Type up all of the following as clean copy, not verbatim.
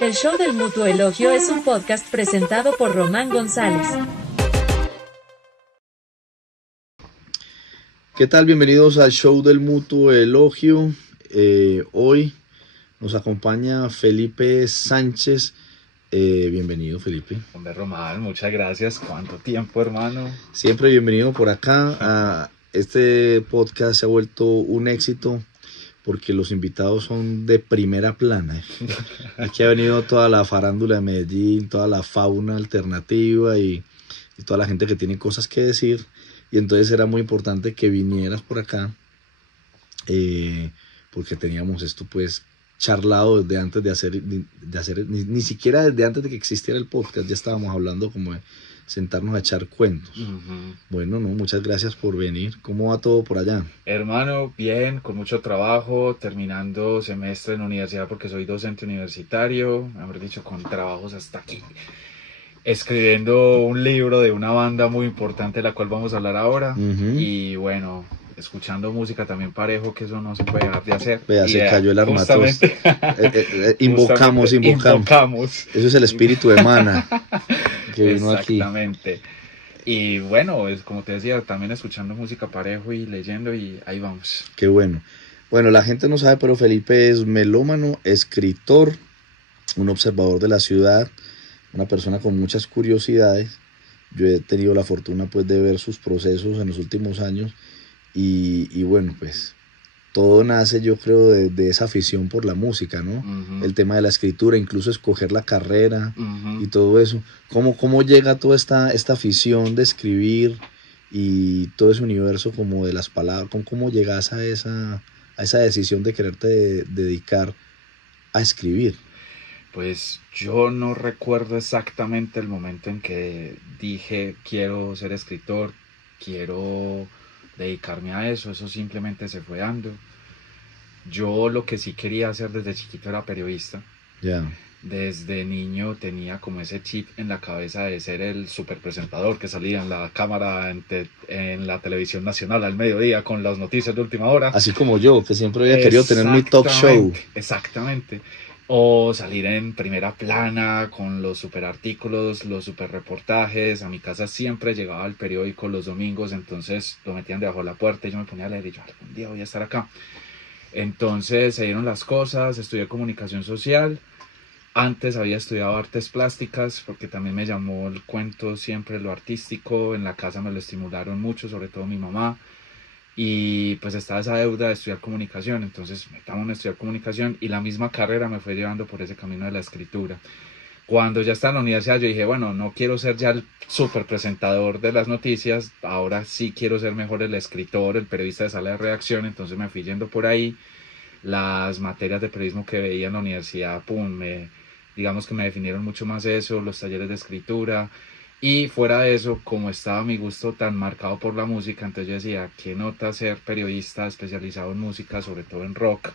El Show del Mutuo Elogio es un podcast presentado por Román González. ¿Qué tal? Bienvenidos al Show del Mutuo Elogio. Hoy nos acompaña Felipe Sánchez. Bienvenido, Felipe. Hombre, Román, muchas gracias. ¿Cuánto tiempo, hermano? Siempre bienvenido por acá. Este podcast se ha vuelto un éxito porque los invitados son de primera plana. Aquí ha venido toda la farándula de Medellín, toda la fauna alternativa y toda la gente que tiene cosas que decir. Y entonces era muy importante que vinieras por acá, porque teníamos esto pues charlado desde antes de hacer ni siquiera desde antes de que existiera el podcast, ya estábamos hablando como de sentarnos a echar cuentos. Uh-huh. Bueno, no, muchas gracias por venir. ¿Cómo va todo por allá? Hermano, bien, con mucho trabajo, terminando semestre en la universidad porque soy docente universitario, mejor dicho, con trabajos hasta aquí. Escribiendo un libro de una banda muy importante de la cual vamos a hablar ahora. Uh-huh. Y bueno, escuchando música también parejo, que eso no se puede dejar de hacer. Vea, se cayó el armatoste. Invocamos. Eso es el espíritu de Mana que vino aquí. Exactamente. Y bueno, es como te decía, también escuchando música parejo y leyendo, y ahí vamos. Qué bueno. Bueno, la gente no sabe, pero Felipe es melómano, escritor, un observador de la ciudad, una persona con muchas curiosidades. Yo he tenido la fortuna pues de ver sus procesos en los últimos años y bueno, pues todo nace, yo creo, de esa afición por la música, ¿no? Uh-huh. El tema de la escritura, incluso escoger la carrera. Uh-huh. Y todo eso. ¿Cómo llega toda esta afición de escribir y todo ese universo como de las palabras? ¿Cómo llegas a esa decisión de quererte dedicar a escribir? Pues yo no recuerdo exactamente el momento en que dije quiero ser escritor, quiero dedicarme a eso simplemente se fue dando. Yo lo que sí quería hacer desde chiquito era periodista. Ya. Yeah. Desde niño tenía como ese chip en la cabeza de ser el superpresentador que salía en la cámara en la televisión nacional al mediodía con las noticias de última hora. Así como yo, que siempre había querido tener mi talk show. Exactamente. O salir en primera plana con los super artículos, los super reportajes. A mi casa siempre llegaba el periódico los domingos, entonces lo metían debajo de la puerta y yo me ponía a leer y yo algún día voy a estar acá. Entonces se dieron las cosas, estudié comunicación social. Antes había estudiado artes plásticas porque también me llamó el cuento siempre, lo artístico. En la casa me lo estimularon mucho, sobre todo mi mamá. Y pues estaba esa deuda de estudiar comunicación, entonces metámonos a estudiar comunicación y la misma carrera me fue llevando por ese camino de la escritura. Cuando ya estaba en la universidad yo dije, bueno, no quiero ser ya el súper presentador de las noticias, ahora sí quiero ser mejor el escritor, el periodista de sala de redacción, entonces me fui yendo por ahí. Las materias de periodismo que veía en la universidad, digamos que me definieron mucho más eso, los talleres de escritura. Y fuera de eso, como estaba mi gusto tan marcado por la música, entonces yo decía, qué nota ser periodista especializado en música, sobre todo en rock.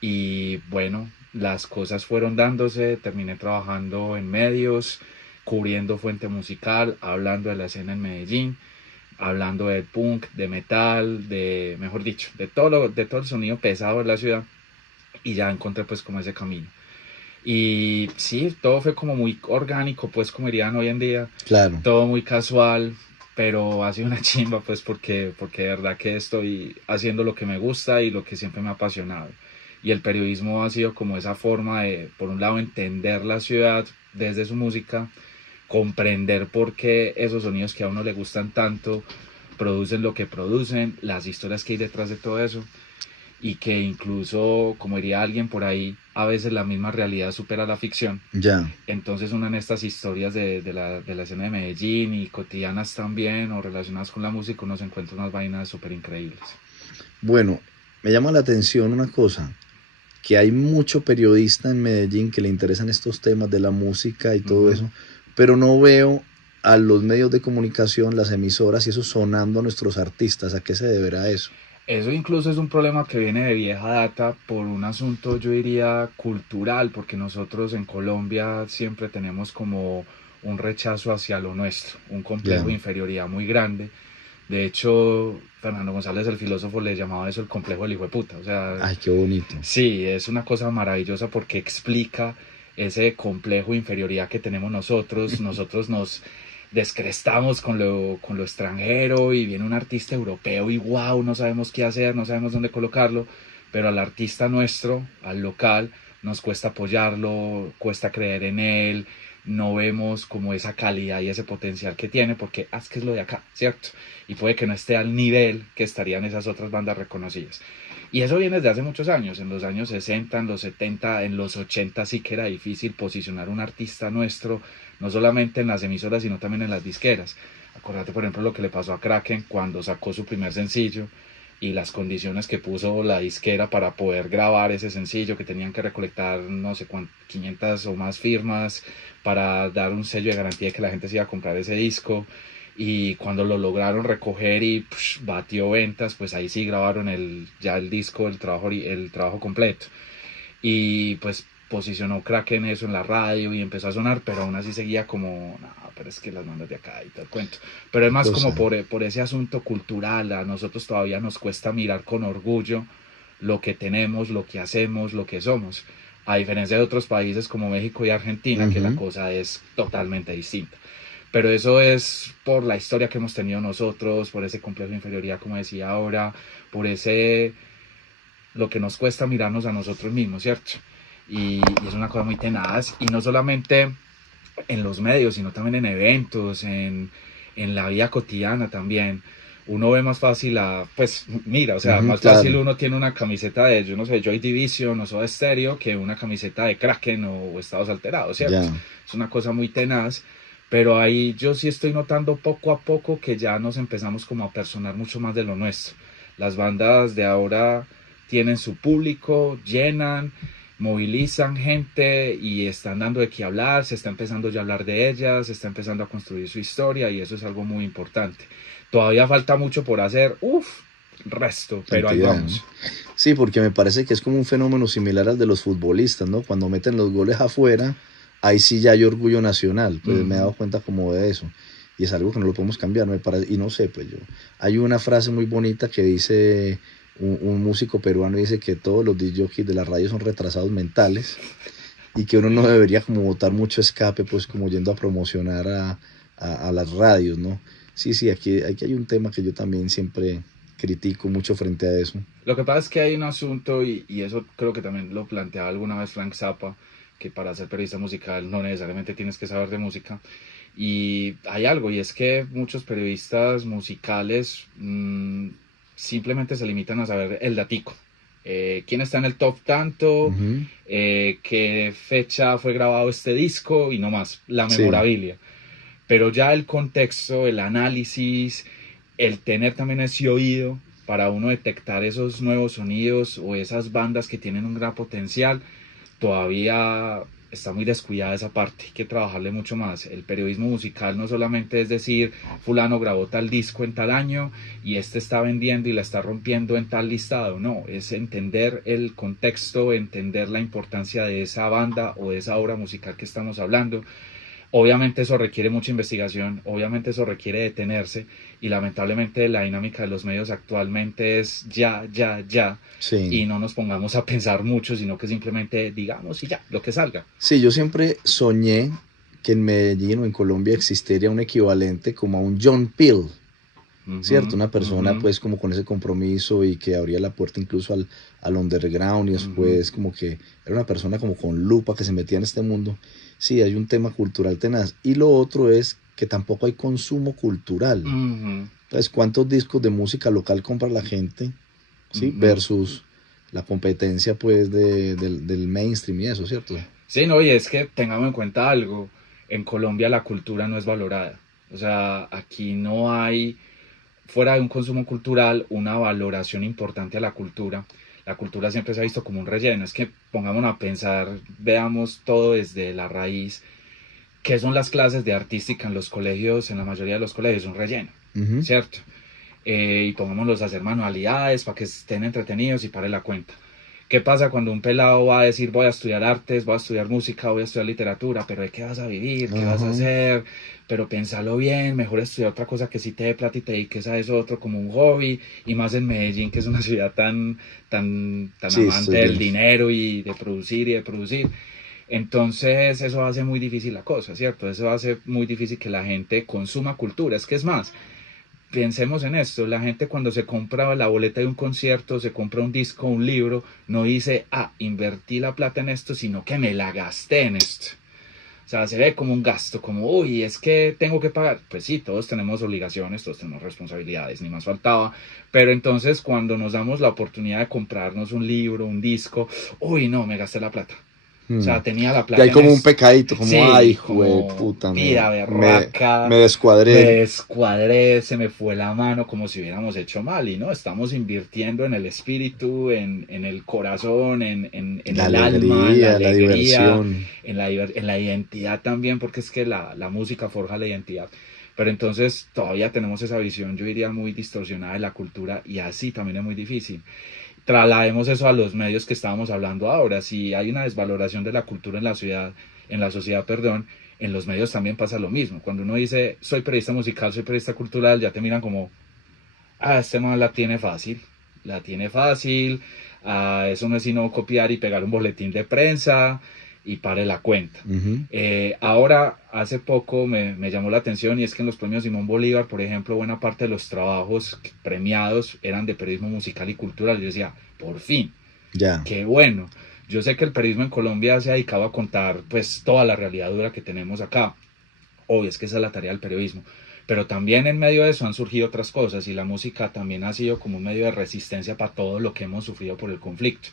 Y bueno, las cosas fueron dándose, terminé trabajando en medios, cubriendo Fuente Musical, hablando de la escena en Medellín, hablando de punk, de metal, mejor dicho, de todo el sonido pesado de la ciudad. Y ya encontré pues como ese camino. Y sí, todo fue como muy orgánico, pues como dirían hoy en día. Claro. Todo muy casual, pero ha sido una chimba, pues porque de verdad que estoy haciendo lo que me gusta y lo que siempre me ha apasionado. Y el periodismo ha sido como esa forma de, por un lado, entender la ciudad desde su música, comprender por qué esos sonidos que a uno le gustan tanto producen lo que producen, las historias que hay detrás de todo eso. Y que incluso, como diría alguien por ahí, a veces la misma realidad supera la ficción. Ya. Entonces uno en estas historias de la escena de Medellín y cotidianas también o relacionadas con la música, uno se encuentra unas vainas súper increíbles. Bueno, me llama la atención una cosa, que hay mucho periodista en Medellín que le interesan estos temas de la música y todo eso, pero no veo a los medios de comunicación, las emisoras y eso sonando a nuestros artistas. ¿A qué se deberá eso? Eso incluso es un problema que viene de vieja data por un asunto, yo diría, cultural, porque nosotros en Colombia siempre tenemos como un rechazo hacia lo nuestro, un complejo de inferioridad muy grande. De hecho, Fernando González, el filósofo, le llamaba eso el complejo del hijo de puta. O sea, ay, qué bonito. Sí, es una cosa maravillosa porque explica ese complejo de inferioridad que tenemos nosotros. Nosotros nos descrestamos con lo extranjero y viene un artista europeo y wow, no sabemos qué hacer, no sabemos dónde colocarlo, pero al artista nuestro, al local, nos cuesta apoyarlo, cuesta creer en él, no vemos como esa calidad y ese potencial que tiene porque es que es lo de acá, ¿cierto? Y puede que no esté al nivel que estarían esas otras bandas reconocidas. Y eso viene desde hace muchos años, en los años 60, en los 70, en los 80 sí que era difícil posicionar un artista nuestro, no solamente en las emisoras, sino también en las disqueras. Acuérdate, por ejemplo, lo que le pasó a Kraken cuando sacó su primer sencillo y las condiciones que puso la disquera para poder grabar ese sencillo, que tenían que recolectar, no sé cuántas, 500 o más firmas para dar un sello de garantía de que la gente se iba a comprar ese disco. Y cuando lo lograron recoger y batió ventas, pues ahí sí grabaron ya el disco, el trabajo completo. Y pues posicionó Kraken eso en la radio y empezó a sonar, pero aún así seguía como, no, pero es que las bandas de acá y todo el cuento. Pero es más como por ese asunto cultural, a nosotros todavía nos cuesta mirar con orgullo lo que tenemos, lo que hacemos, lo que somos. A diferencia de otros países como México y Argentina, que la cosa es totalmente distinta. Pero eso es por la historia que hemos tenido nosotros, por ese complejo de inferioridad, como decía ahora, por lo que nos cuesta mirarnos a nosotros mismos, ¿cierto? Y es una cosa muy tenaz, y no solamente en los medios, sino también en eventos, en la vida cotidiana también. Uno ve más fácil pues mira, o sea, más fácil uno tiene una camiseta de, yo no sé, Joy Division o Soda Stereo que una camiseta de Kraken o Estados Alterados, ¿cierto? Es una cosa muy tenaz. Pero ahí yo sí estoy notando poco a poco que ya nos empezamos como a personar mucho más de lo nuestro. Las bandas de ahora tienen su público, llenan, movilizan gente y están dando de qué hablar, se está empezando ya a hablar de ellas, se está empezando a construir su historia y eso es algo muy importante. Todavía falta mucho por hacer, resto, pero ahí vamos. Sí, porque me parece que es como un fenómeno similar al de los futbolistas, ¿no? Cuando meten los goles afuera, ahí sí ya hay orgullo nacional, pues me he dado cuenta como de eso, y es algo que no lo podemos cambiar, me parece, y no sé, pues hay una frase muy bonita que dice, un músico peruano dice que todos los DJs de la radio son retrasados mentales, y que uno no debería como botar mucho escape, pues como yendo a promocionar a las radios, ¿no? Sí, aquí hay un tema que yo también siempre critico mucho frente a eso. Lo que pasa es que hay un asunto, y eso creo que también lo planteaba alguna vez Frank Zappa, que para ser periodista musical no necesariamente tienes que saber de música. Y hay algo, y es que muchos periodistas musicales simplemente se limitan a saber el datico. Quién está en el top tanto, qué fecha fue grabado este disco y no más, la memorabilia. Sí. Pero ya el contexto, el análisis, el tener también ese oído para uno detectar esos nuevos sonidos o esas bandas que tienen un gran potencial, todavía está muy descuidada esa parte, hay que trabajarle mucho más. El periodismo musical no solamente es decir, fulano grabó tal disco en tal año y este está vendiendo y la está rompiendo en tal listado, no, es entender el contexto, entender la importancia de esa banda o de esa obra musical que estamos hablando. Obviamente eso requiere mucha investigación, obviamente eso requiere detenerse y lamentablemente la dinámica de los medios actualmente es ya, sí. Y no nos pongamos a pensar mucho, sino que simplemente digamos y ya, lo que salga. Sí, yo siempre soñé que en Medellín o en Colombia existiría un equivalente como a un John Peel, ¿cierto? Una persona pues como con ese compromiso y que abría la puerta incluso al underground y después como que era una persona como con lupa que se metía en este mundo. Sí, hay un tema cultural tenaz. Y lo otro es que tampoco hay consumo cultural. Entonces, ¿cuántos discos de música local compra la gente? ¿Sí? Versus la competencia pues del mainstream y eso, ¿cierto? Sí, no, y es que tengamos en cuenta algo. En Colombia la cultura no es valorada. O sea, aquí no hay, fuera de un consumo cultural, una valoración importante a la cultura. La cultura siempre se ha visto como un relleno. Es que pongámonos a pensar, veamos todo desde la raíz. ¿Qué son las clases de artística en los colegios? En la mayoría de los colegios, un relleno, ¿cierto? Y pongámoslos a hacer manualidades para que estén entretenidos y pare la cuenta. ¿Qué pasa cuando un pelado va a decir voy a estudiar artes, voy a estudiar música, voy a estudiar literatura? ¿Pero de qué vas a vivir? ¿Qué vas a hacer? Pero piénsalo bien, mejor estudiar otra cosa que sí te dé plata y te dediques a eso otro como un hobby, y más en Medellín, que es una ciudad tan sí, amante del dinero y de producir. Entonces eso hace muy difícil la cosa, ¿cierto? Eso hace muy difícil que la gente consuma cultura. Es que es más, pensemos en esto, la gente cuando se compra la boleta de un concierto, se compra un disco, un libro, no dice, invertí la plata en esto, sino que me la gasté en esto. O sea, se ve como un gasto, como, uy, es que tengo que pagar. Pues sí, todos tenemos obligaciones, todos tenemos responsabilidades, ni más faltaba. Pero entonces cuando nos damos la oportunidad de comprarnos un libro, un disco, uy, no, me gasté la plata. O sea, tenía la Y plata hay en como un esto. pecadito, como, Sí, ay, como puta, vida berraca, me descuadré. se me fue la mano como si hubiéramos hecho mal. Y no, estamos invirtiendo en el espíritu, en el corazón, en La el alma, en la alegría, la alegría, diversión. en la identidad también, porque es que la música forja la identidad. Pero entonces todavía tenemos esa visión, yo diría, muy distorsionada de la cultura y así también es muy difícil. Traslademos eso a los medios que estábamos hablando ahora. Si hay una desvaloración de la cultura en la sociedad, perdón, en los medios también pasa lo mismo. Cuando uno dice soy periodista musical, soy periodista cultural, ya te miran como, este man la tiene fácil, eso no es sino copiar y pegar un boletín de prensa y pare la cuenta. Uh-huh. Ahora, hace poco me llamó la atención y es que en los premios Simón Bolívar, por ejemplo, buena parte de los trabajos premiados eran de periodismo musical y cultural. Yo decía, por fin, Ya. qué bueno. Yo sé que el periodismo en Colombia se ha dedicado a contar pues toda la realidad dura que tenemos acá. Obvio, es que esa es la tarea del periodismo. Pero también en medio de eso han surgido otras cosas y la música también ha sido como un medio de resistencia para todo lo que hemos sufrido por el conflicto.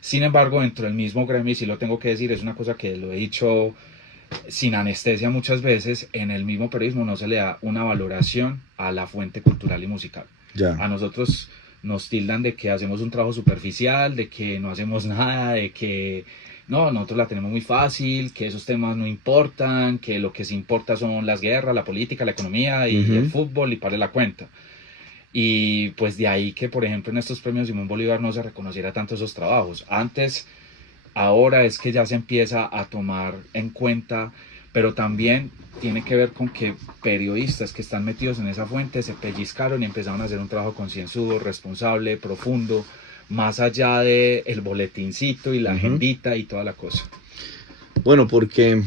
Sin embargo, dentro del mismo gremio, y sí lo tengo que decir, es una cosa que lo he dicho sin anestesia muchas veces, en el mismo periodismo no se le da una valoración a la fuente cultural y musical. Ya. A nosotros nos tildan de que hacemos un trabajo superficial, de que no hacemos nada, de que no, nosotros la tenemos muy fácil, que esos temas no importan, que lo que sí importa son las guerras, la política, la economía y Uh-huh. el fútbol y pare la cuenta. Y pues de ahí que, por ejemplo, en estos premios Simón Bolívar no se reconociera tanto esos trabajos. Antes, ahora es que ya se empieza a tomar en cuenta, pero también tiene que ver con que periodistas que están metidos en esa fuente se pellizcaron y empezaron a hacer un trabajo concienzudo, responsable, profundo, más allá de el boletincito y la Uh-huh. agendita y toda la cosa. Bueno, porque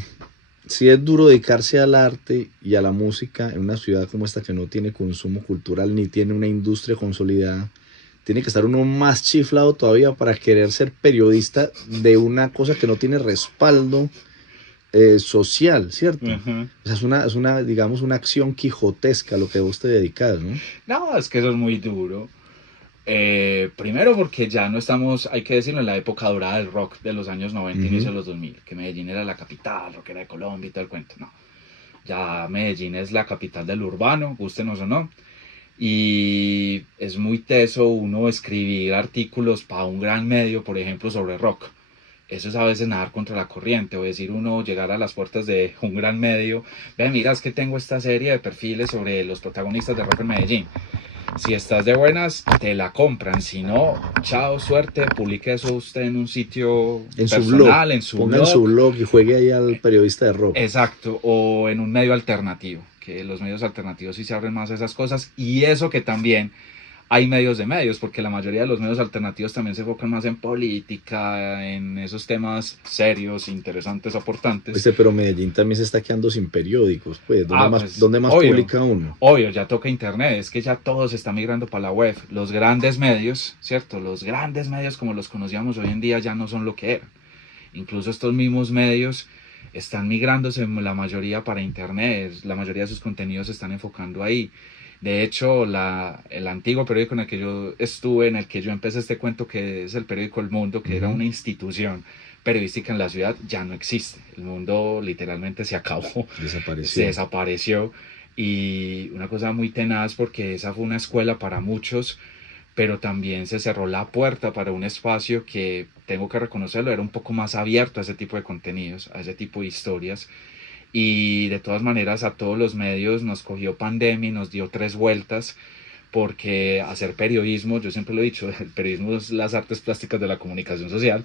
si es duro dedicarse al arte y a la música en una ciudad como esta que no tiene consumo cultural ni tiene una industria consolidada, tiene que estar uno más chiflado todavía para querer ser periodista de una cosa que no tiene respaldo social, ¿cierto? Uh-huh. O sea, es una, digamos, una acción quijotesca lo que vos te dedicas, ¿no? No, es que eso es muy duro. Primero porque ya no estamos, hay que decirlo, en la época dorada del rock de los años 90, Uh-huh. inicio de los 2000, que Medellín era la capital rockera de Colombia y todo el cuento. No, ya Medellín es la capital del urbano, gústenos o no. Y es muy teso uno escribir artículos para un gran medio, por ejemplo, sobre rock. Eso es a veces nadar contra la corriente, o decir uno llegar a las puertas de un gran medio, ve, mira, es que tengo esta serie de perfiles sobre los protagonistas de rock en Medellín. Si estás de buenas, te la compran. Si no, chao, suerte, publique eso usted en un sitio En su personal, blog, en su ponga blog. en su blog y juegue ahí al periodista de rock. Exacto, o en un medio alternativo, que los medios alternativos sí se abren más a esas cosas. Y eso que también hay medios de medios, porque la mayoría de los medios alternativos también se enfocan más en política, en esos temas serios, interesantes, aportantes. Viste, pero Medellín también se está quedando sin periódicos, pues. Pues, ¿Dónde más obvio, publica uno? Obvio, ya toca internet, es que ya todo se está migrando para la web. Los grandes medios, ¿cierto? Los grandes medios como los conocíamos hoy en día ya no son lo que eran. Incluso estos mismos medios están migrándose la mayoría para internet, la mayoría de sus contenidos se están enfocando ahí. De hecho, el antiguo periódico en el que yo estuve, en el que yo empecé este cuento, que es el periódico El Mundo, que era una institución periodística en la ciudad, ya no existe. El Mundo literalmente se acabó, se desapareció. Y una cosa muy tenaz, porque esa fue una escuela para muchos, pero también se cerró la puerta para un espacio que, tengo que reconocerlo, era un poco más abierto a ese tipo de contenidos, a ese tipo de historias. Y de todas maneras a todos los medios nos cogió pandemia y nos dio 3 vueltas, porque hacer periodismo, yo siempre lo he dicho, el periodismo es las artes plásticas de la comunicación social.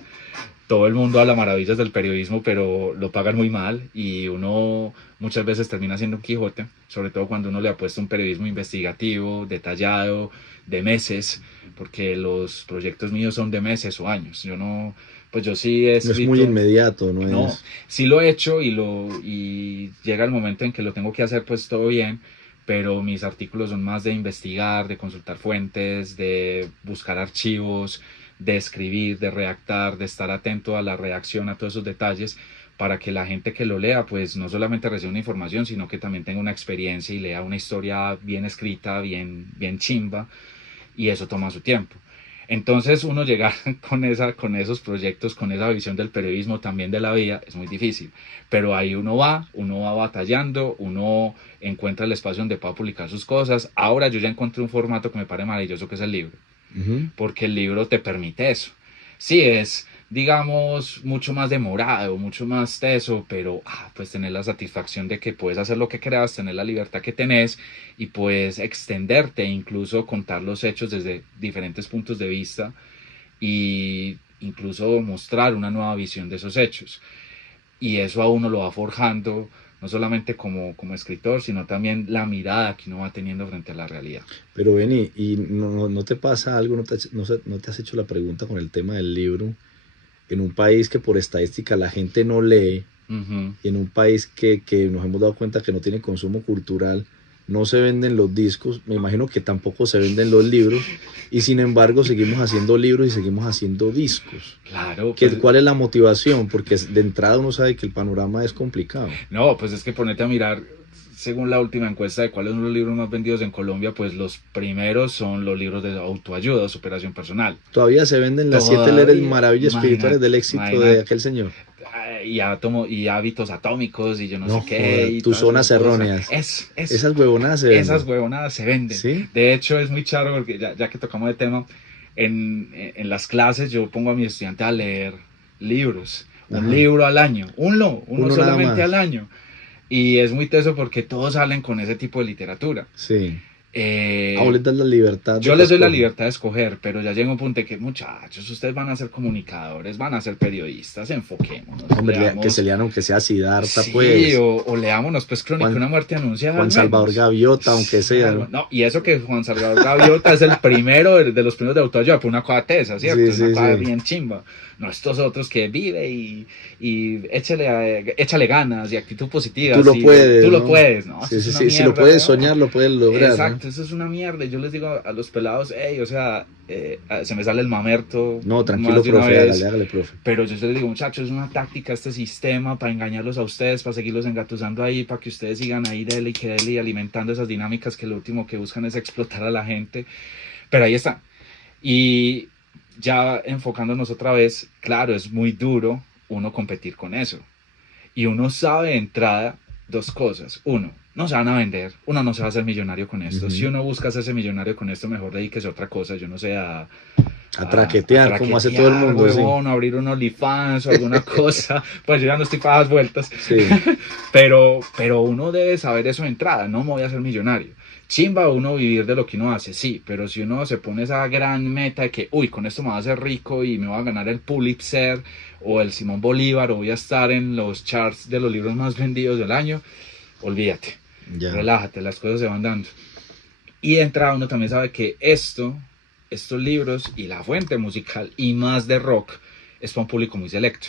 Todo el mundo habla maravillas del periodismo, pero lo pagan muy mal y uno muchas veces termina siendo un Quijote, sobre todo cuando uno le ha puesto un periodismo investigativo, detallado, de meses, porque los proyectos míos son de meses o años. Yo no, pues yo sí he No es escrito, muy inmediato, no no, es... sí lo he hecho y llega el momento en que lo tengo que hacer, pues todo bien, pero mis artículos son más de investigar, de consultar fuentes, de buscar archivos, de escribir, de redactar, de estar atento a la redacción, a todos esos detalles, para que la gente que lo lea, pues no solamente reciba una información, sino que también tenga una experiencia y lea una historia bien escrita, bien chimba, y eso toma su tiempo. Entonces uno llegar con esos proyectos, con esa visión del periodismo, también de la vida, es muy difícil. Pero ahí uno va batallando, uno encuentra el espacio donde pueda publicar sus cosas. Ahora yo ya encontré un formato que me parece maravilloso, que es el libro, porque el libro te permite eso. Sí, es, digamos, mucho más demorado, mucho más teso, pero pues tener la satisfacción de que puedes hacer lo que creas, tener la libertad que tenés y puedes extenderte e incluso contar los hechos desde diferentes puntos de vista y incluso mostrar una nueva visión de esos hechos. Y eso a uno lo va forjando, no solamente como escritor, sino también la mirada que uno va teniendo frente a la realidad. Pero Beni, ¿y no te pasa algo, no te has hecho la pregunta con el tema del libro? En un país que por estadística la gente no lee, y en un país que nos hemos dado cuenta que no tiene consumo cultural, no se venden los discos, me imagino que tampoco se venden los libros, y sin embargo seguimos haciendo libros y seguimos haciendo discos. Claro. Pues, ¿Cuál es la motivación? Porque de entrada uno sabe que el panorama es complicado. No, pues es que ponete a mirar, según la última encuesta de cuáles son los libros más vendidos en Colombia, pues los primeros son los libros de autoayuda, superación personal. Todavía se venden las 7 maravillas espirituales del éxito de aquel señor. Y hábitos atómicos y yo no sé qué. Joder, y tus zonas erróneas. Esas huevonadas se venden. Esas huevonadas se venden. ¿Sí? De hecho, es muy charro porque ya que tocamos el tema, en las clases yo pongo a mi estudiante a leer libros. Un libro al año. Uno solamente al año. Y es muy teso porque todos salen con ese tipo de literatura. Sí. Vos les das la libertad. Yo les doy la libertad de escoger, pero ya llega un punto de que, muchachos, ustedes van a ser comunicadores, van a ser periodistas, enfoquémonos. Hombre, leamos, que se lean aunque sea Siddhartha, sí, pues. O leámonos, pues, Crónica de una muerte anunciada. Juan Salvador Gaviota, aunque sea. No, y eso que Juan Salvador Gaviota es el primero de los primeros de autoayuda, por una cosa tesa, ¿cierto? Sí, una cosa bien chimba. No estos otros que vive y échale ganas y actitud positiva. Tú lo puedes. Tú lo puedes, ¿no? Sí, si lo puedes soñar, lo puedes lograr. Exacto, eso es una mierda. Yo les digo a los pelados, o sea, se me sale el mamerto. No, tranquilo, profe, hágale, profe. Pero yo les digo, muchachos, es una táctica este sistema para engañarlos a ustedes, para seguirlos engatusando ahí, para que ustedes sigan ahí dele y alimentando esas dinámicas que lo último que buscan es explotar a la gente. Pero ahí está. Y ya enfocándonos otra vez, claro, es muy duro uno competir con eso. Y uno sabe de entrada dos cosas. Uno, no se van a vender, uno no se va a hacer millonario con esto. Si uno busca hacerse millonario con esto, mejor dedíquese a otra cosa, yo no sé, a traquetear, como hace todo el mundo. Huevón, sí. Abrir un OnlyFans o alguna cosa, pues yo ya no estoy para las vueltas. Sí. pero uno debe saber eso de entrada, no me voy a hacer millonario. Chimba uno vivir de lo que uno hace, sí, pero si uno se pone esa gran meta de que, con esto me voy a hacer rico y me voy a ganar el Pulitzer o el Simón Bolívar o voy a estar en los charts de los libros más vendidos del año, olvídate, relájate, las cosas se van dando. Y de entrada uno también sabe que estos libros y la fuente musical y más de rock es para un público muy selecto.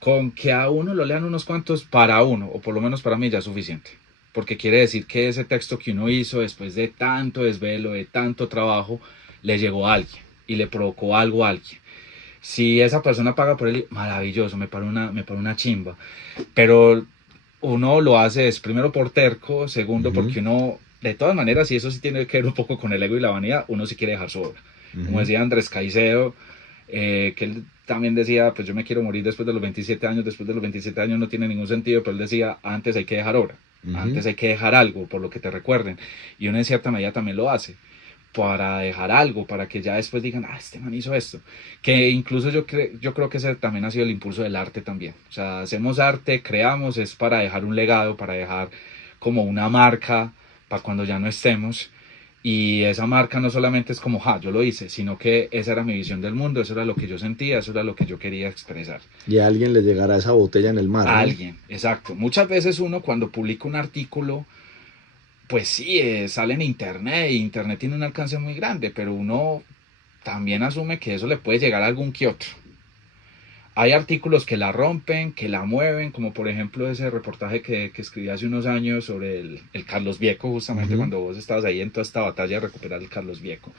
Con que a uno lo lean unos cuantos, para uno, o por lo menos para mí ya es suficiente. Porque quiere decir que ese texto que uno hizo después de tanto desvelo, de tanto trabajo, le llegó a alguien y le provocó algo a alguien. Si esa persona paga por él, maravilloso, me parece una chimba. Pero uno lo hace primero por terco, segundo porque uno, de todas maneras, y eso sí tiene que ver un poco con el ego y la vanidad, uno sí quiere dejar su obra. Como decía Andrés Caicedo, que él también decía, pues yo me quiero morir después de los 27 años, después de los 27 años no tiene ningún sentido, pero él decía, antes hay que dejar obra. Antes hay que dejar algo por lo que te recuerden, y uno en cierta medida también lo hace para dejar algo, para que ya después digan, este man hizo esto, que incluso yo creo que ese también ha sido el impulso del arte también. O sea, hacemos arte, creamos, es para dejar un legado, para dejar como una marca para cuando ya no estemos, Y esa marca no solamente es como, yo lo hice, sino que esa era mi visión del mundo, eso era lo que yo sentía, eso era lo que yo quería expresar. Y a alguien le llegará esa botella en el mar, A ¿no? alguien, exacto. Muchas veces uno cuando publica un artículo, pues sí, sale en internet, y internet tiene un alcance muy grande, pero uno también asume que eso le puede llegar a algún que otro. Hay artículos que la rompen, que la mueven, como por ejemplo ese reportaje que escribí hace unos años sobre el Carlos Vieco, justamente cuando vos estabas ahí en toda esta batalla de recuperar el Carlos Vieco,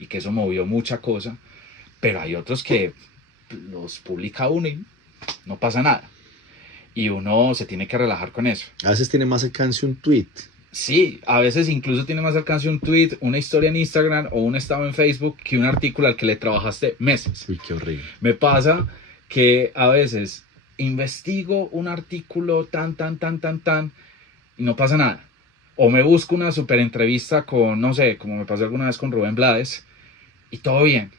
y que eso movió mucha cosa, pero hay otros que los publica uno y no pasa nada, y uno se tiene que relajar con eso. A veces tiene más alcance un tweet. Sí, a veces incluso tiene más alcance un tweet, una historia en Instagram o un estado en Facebook que un artículo al que le trabajaste meses. Uy, qué horrible. Me pasa que a veces investigo un artículo tan, y no pasa nada. O me busco una super entrevista con, no sé, como me pasó alguna vez con Rubén Blades, y todo bien.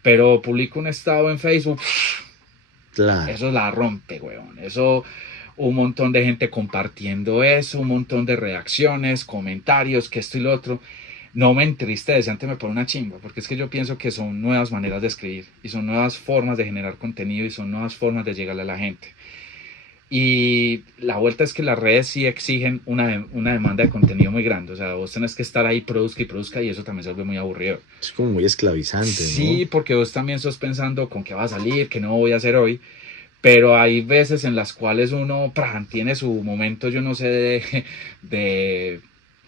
Pero publico un estado en Facebook, Claro. eso la rompe, weón. Eso, un montón de gente compartiendo eso, un montón de reacciones, comentarios, que esto y lo otro. No me entristece, antes me pone una chimba, porque es que yo pienso que son nuevas maneras de escribir, y son nuevas formas de generar contenido, y son nuevas formas de llegarle a la gente. Y la vuelta es que las redes sí exigen una demanda de contenido muy grande. O sea, vos tenés que estar ahí, produzca, y eso también se vuelve muy aburrido. Es como muy esclavizante, ¿no? Sí, porque vos también sos pensando con qué va a salir, qué no voy a hacer hoy. Pero hay veces en las cuales uno tiene su momento, yo no sé,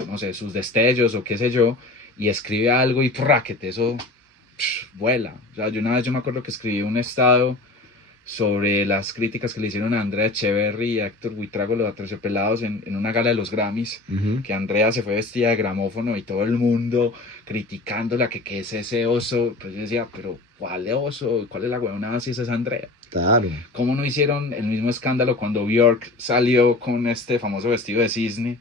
no sé, sus destellos o qué sé yo, y escribe algo y que eso vuela. O sea, una vez yo me acuerdo que escribí un estado sobre las críticas que le hicieron a Andrea Echeverry y a Héctor Buitrago, los Aterciopelados, en una gala de los Grammys, que Andrea se fue vestida de gramófono y todo el mundo criticándola, que qué es ese oso. Pues yo decía, pero ¿cuál es oso? ¿Cuál es la huevonada si esa es Andrea? Claro. ¿Cómo no hicieron el mismo escándalo cuando Björk salió con este famoso vestido de cisne?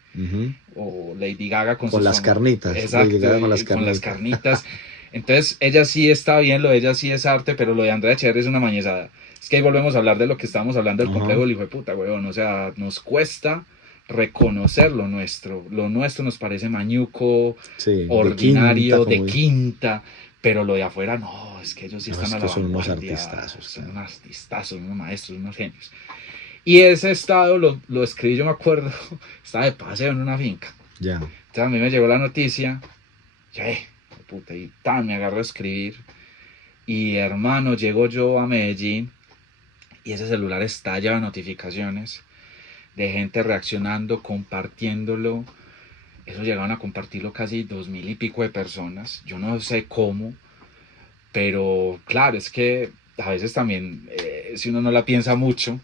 O Lady Gaga con las carnitas. Exacto, con las carnitas. Entonces, ella sí está bien, lo de ella sí es arte, pero lo de Andrea Echeverry es una mañezada. Es que ahí volvemos a hablar de lo que estábamos hablando del complejo del hijo de puta, weón. O sea, nos cuesta reconocer lo nuestro. Lo nuestro nos parece mañuco, sí, ordinario, de quinta. Pero lo de afuera, no, es que ellos sí están a la son unos vanguardia, artistazos. son unos artistazos, unos maestros, unos genios. Y ese estado lo escribí, yo me acuerdo, estaba de paseo en una finca. Ya. Entonces a mí me llegó la noticia, puta, y me agarro a escribir. Y hermano, llego yo a Medellín y ese celular estalla de notificaciones de gente reaccionando, compartiéndolo. Eso llegaron a compartirlo casi 2000 y pico de personas. Yo no sé cómo, pero claro, es que a veces también, si uno no la piensa mucho,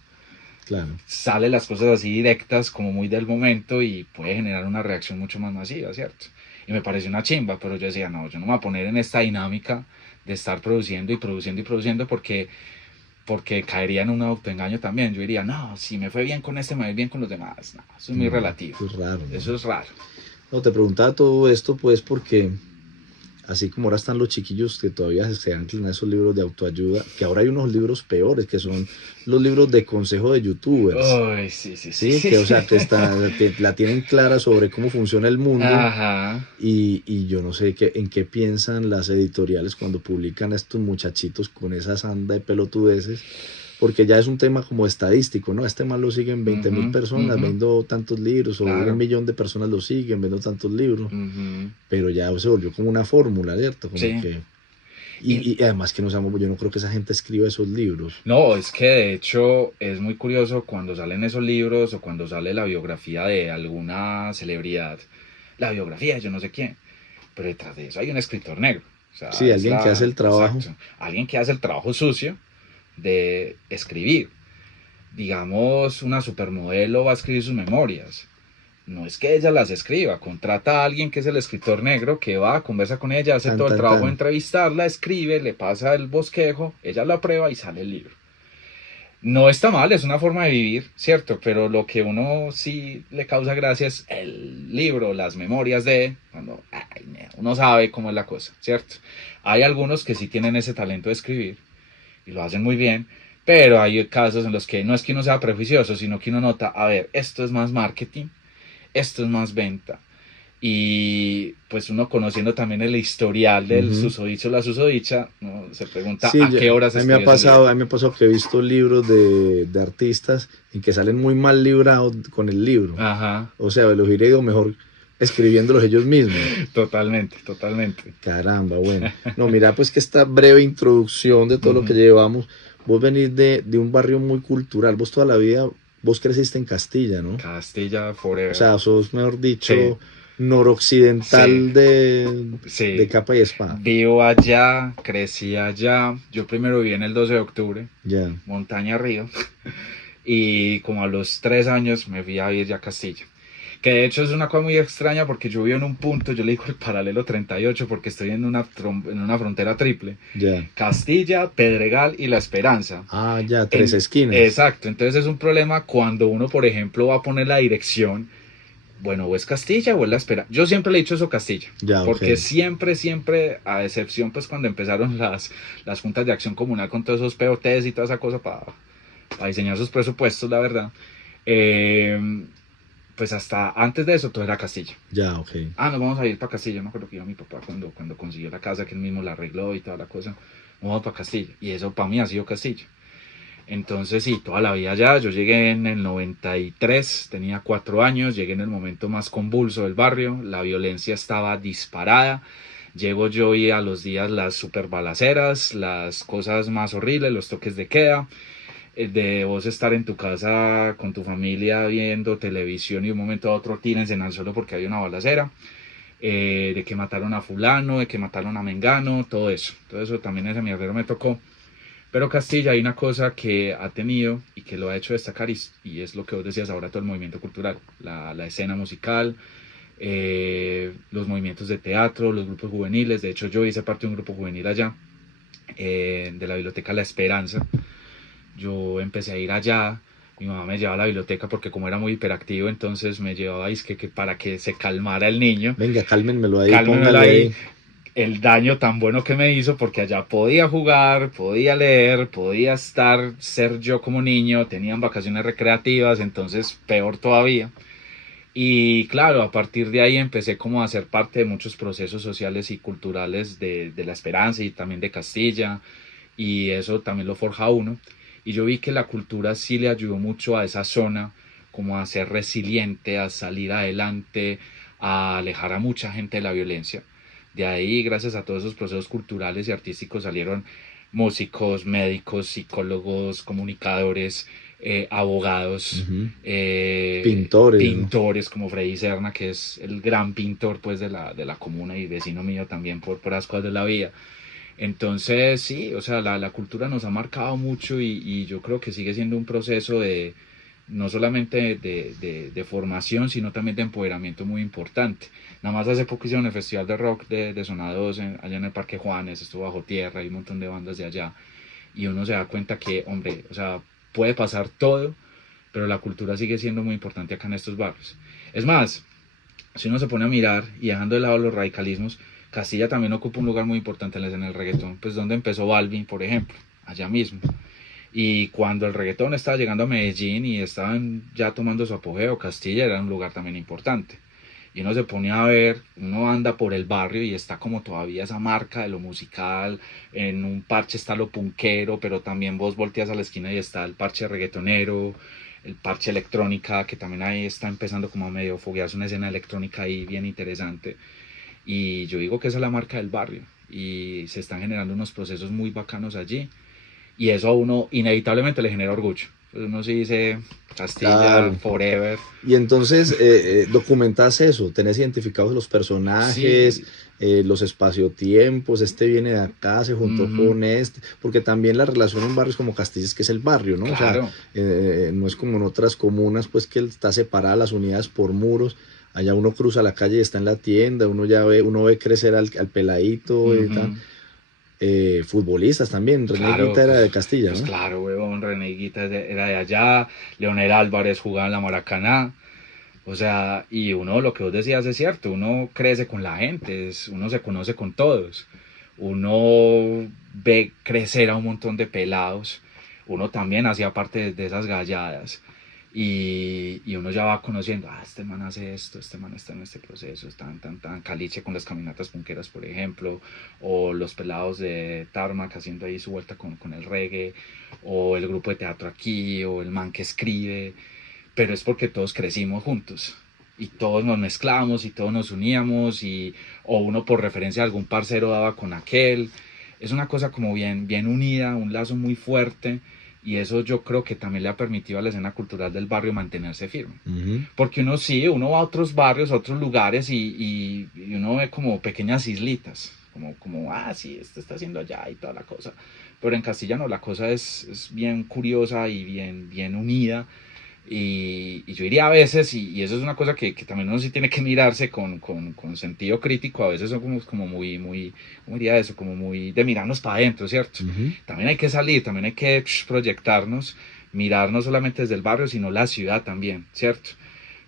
claro, sale las cosas así directas, como muy del momento, y puede generar una reacción mucho más masiva, ¿cierto? Y me pareció una chimba, pero yo decía, no, yo no me voy a poner en esta dinámica de estar produciendo porque caería en un autoengaño también. Yo diría, no, si me fue bien con este, me va bien con los demás. No, eso es muy relativo. Eso es raro, ¿no? Eso es raro. No, te preguntaba todo esto pues porque así como ahora están los chiquillos que todavía se anclan en esos libros de autoayuda, que ahora hay unos libros peores, que son los libros de consejo de youtubers. Ay, sí. Que o sea, la tienen clara sobre cómo funciona el mundo. Ajá. Y yo no sé en qué piensan las editoriales cuando publican a estos muchachitos con esa sanda de pelotudeces, porque ya es un tema como estadístico, ¿no? Este man lo siguen 20.000 personas, vendo tantos libros, Claro. o 1 millón de personas lo siguen, vendo tantos libros, pero ya se volvió como una fórmula, ¿cierto? Como Sí. que, y además que yo no creo que esa gente escriba esos libros. No, es que de hecho es muy curioso cuando salen esos libros o cuando sale la biografía de alguna celebridad, la biografía de yo no sé quién, pero detrás de eso hay un escritor negro. O sea, Sí, alguien que hace el trabajo. Exacto, alguien que hace el trabajo sucio de escribir. Digamos, una supermodelo va a escribir sus memorias. No es que ella las escriba, contrata a alguien que es el escritor negro que va, conversa con ella, hace todo el trabajo de entrevistarla, escribe, le pasa el bosquejo, ella lo aprueba y sale el libro. No está mal, es una forma de vivir, ¿cierto? Pero lo que uno sí le causa gracia es el libro, las memorias cuando uno sabe cómo es la cosa, ¿cierto? Hay algunos que sí tienen ese talento de escribir y lo hacen muy bien, pero hay casos en los que no es que uno sea prejuicioso, sino que uno nota, a ver, esto es más marketing, esto es más venta, Y pues uno conociendo también el historial del Ujú. susodicho, la susodicha, ¿no? Se pregunta Sí, a qué horas a mí me ha escribió ese libro. pasado, a mí me ha pasado que he visto libros de artistas en que salen muy mal librados con el libro. Ajá, O sea, los hubiera ido mejor escribiéndolos ellos mismos. totalmente, totalmente. Caramba, bueno. No, mira, pues que esta breve introducción de todo lo que Ujú. llevamos, vos venís de un barrio muy cultural, vos toda la vida, vos creciste en Castilla, ¿no? Castilla O Forever. sea, sos, mejor Sí, dicho, sí, noroccidental de sí. capa y espada. Vivo allá, crecí allá. Yo primero viví en el 12 de octubre, Ya, montaña arriba. Y como a los 3 años me fui a vivir ya a Castilla. Que de hecho es una cosa muy extraña porque yo vivo en un punto, yo le digo el paralelo 38 porque estoy en una frontera triple. ya. Castilla, Pedregal y La Esperanza. Ah, ya, tres esquinas. Exacto, entonces es un problema cuando uno, por ejemplo, va a poner la dirección, bueno, o es Castilla o es La Esperanza. Yo siempre le he dicho eso Castilla, Ya, ok. porque siempre, siempre, a excepción pues cuando empezaron las juntas de acción comunal con todos esos POTs y toda esa cosa para diseñar sus presupuestos, la verdad, eh, pues hasta antes de eso todo era Castilla. Ya, ok. Ah, nos vamos a ir para Castilla. Me acuerdo que iba mi papá cuando consiguió la casa, que él mismo la arregló y toda la cosa. Nos vamos para Castilla. Y eso para mí ha sido Castilla. Entonces, sí, toda la vida allá. Yo llegué en el 93, tenía 4 años. Llegué en el momento más convulso del barrio. La violencia estaba disparada. Llego yo y a los días las super balaceras, las cosas más horribles, los toques de queda, de vos estar en tu casa con tu familia viendo televisión y de un momento a otro tírense en el suelo porque hay una balacera, de que mataron a fulano, de que mataron a Mengano, todo eso también ese mierdero me tocó. Pero Castilla hay una cosa que ha tenido y que lo ha hecho destacar y es lo que vos decías ahora, todo el movimiento cultural, la escena musical, los movimientos de teatro, los grupos juveniles. De hecho yo hice parte de un grupo juvenil allá, de la biblioteca La Esperanza. Yo empecé a ir allá, mi mamá me llevaba a la biblioteca porque como era muy hiperactivo, entonces me llevaba que para que se calmara el niño, Venga, cálmenmelo ahí, cálmemelo póngale ahí, ahí. el daño tan bueno que me hizo porque allá podía jugar, podía leer, podía estar, ser yo como niño, tenían vacaciones recreativas, entonces peor todavía. Y claro, a partir de ahí empecé como a ser parte de muchos procesos sociales y culturales de La Esperanza y también de Castilla, y eso también lo forja a uno. Y yo vi que la cultura sí le ayudó mucho a esa zona, como a ser resiliente, a salir adelante, a alejar a mucha gente de la violencia. De ahí, gracias a todos esos procesos culturales y artísticos, salieron músicos, médicos, psicólogos, comunicadores, abogados, Ujú. Pintores, ¿no? pintores como Freddy Serna, que es el gran pintor pues de la comuna y vecino mío también por las cosas de la vida. Entonces, sí, o sea, la cultura nos ha marcado mucho y yo creo que sigue siendo un proceso de no solamente de formación, sino también de empoderamiento muy importante. Nada más hace poco hicieron el Festival de Rock de Zona 2 allá en el Parque Juanes, estuvo Bajo Tierra, hay un montón de bandas de allá, y uno se da cuenta que, hombre, o sea, puede pasar todo, pero la cultura sigue siendo muy importante acá en estos barrios. Es más, si uno se pone a mirar y dejando de lado los radicalismos, Castilla también ocupa un lugar muy importante en la escena del reggaetón, pues donde empezó Balvin, por ejemplo, allá mismo. Y cuando el reggaetón estaba llegando a Medellín y estaban ya tomando su apogeo, Castilla era un lugar también importante. Y uno se pone a ver, uno anda por el barrio y está como todavía esa marca de lo musical, en un parche está lo punkero, pero también vos volteas a la esquina y está el parche reggaetonero, el parche electrónica, que también ahí está empezando como a medio foguearse una escena electrónica ahí bien interesante. Y yo digo que esa es la marca del barrio y se están generando unos procesos muy bacanos allí y eso a uno inevitablemente le genera orgullo. Pues uno sí dice Castilla Claro. forever. Y entonces documentás eso, tenés identificados los personajes, Sí. los espaciotiempos, este viene de acá, se juntó Ujú. con este, porque también la relación en barrios como Castilla es que es el barrio, ¿no? O sea, Claro. no es como en otras comunas, pues que está separada las unidades por muros. Allá uno cruza la calle y está en la tienda, uno ve crecer al peladito y tal. Ujú. Futbolistas también, René Claro, Higuita era de pues, Castilla, pues ¿no? claro, huevón, René Higuita era de allá, Leonel Álvarez jugaba en la Maracaná, o sea, y uno, lo que vos decías es cierto, uno crece con la gente, uno se conoce con todos, uno ve crecer a un montón de pelados, uno también hacía parte de esas galladas, y uno ya va conociendo, este man hace esto, este man está en este proceso, Caliche con las caminatas punqueras, por ejemplo, o los pelados de Tarmac haciendo ahí su vuelta con el reggae, o el grupo de teatro aquí, o el man que escribe, pero es porque todos crecimos juntos y todos nos mezclamos y todos nos uníamos o uno por referencia a algún parcero daba con aquel. Es una cosa como bien unida, un lazo muy fuerte, y eso yo creo que también le ha permitido a la escena cultural del barrio mantenerse firme. Porque uno va a otros barrios, a otros lugares y uno ve como pequeñas islitas, como sí, esto está haciendo allá y toda la cosa. Pero en Castellano la cosa es bien curiosa y bien unida. Y yo diría a veces, y eso es una cosa que también uno sí tiene que mirarse con sentido crítico, a veces son como muy, ¿cómo diría eso? Como muy de mirarnos para adentro, ¿cierto? También hay que salir, también hay que proyectarnos, mirar no solamente desde el barrio, sino la ciudad también, ¿cierto?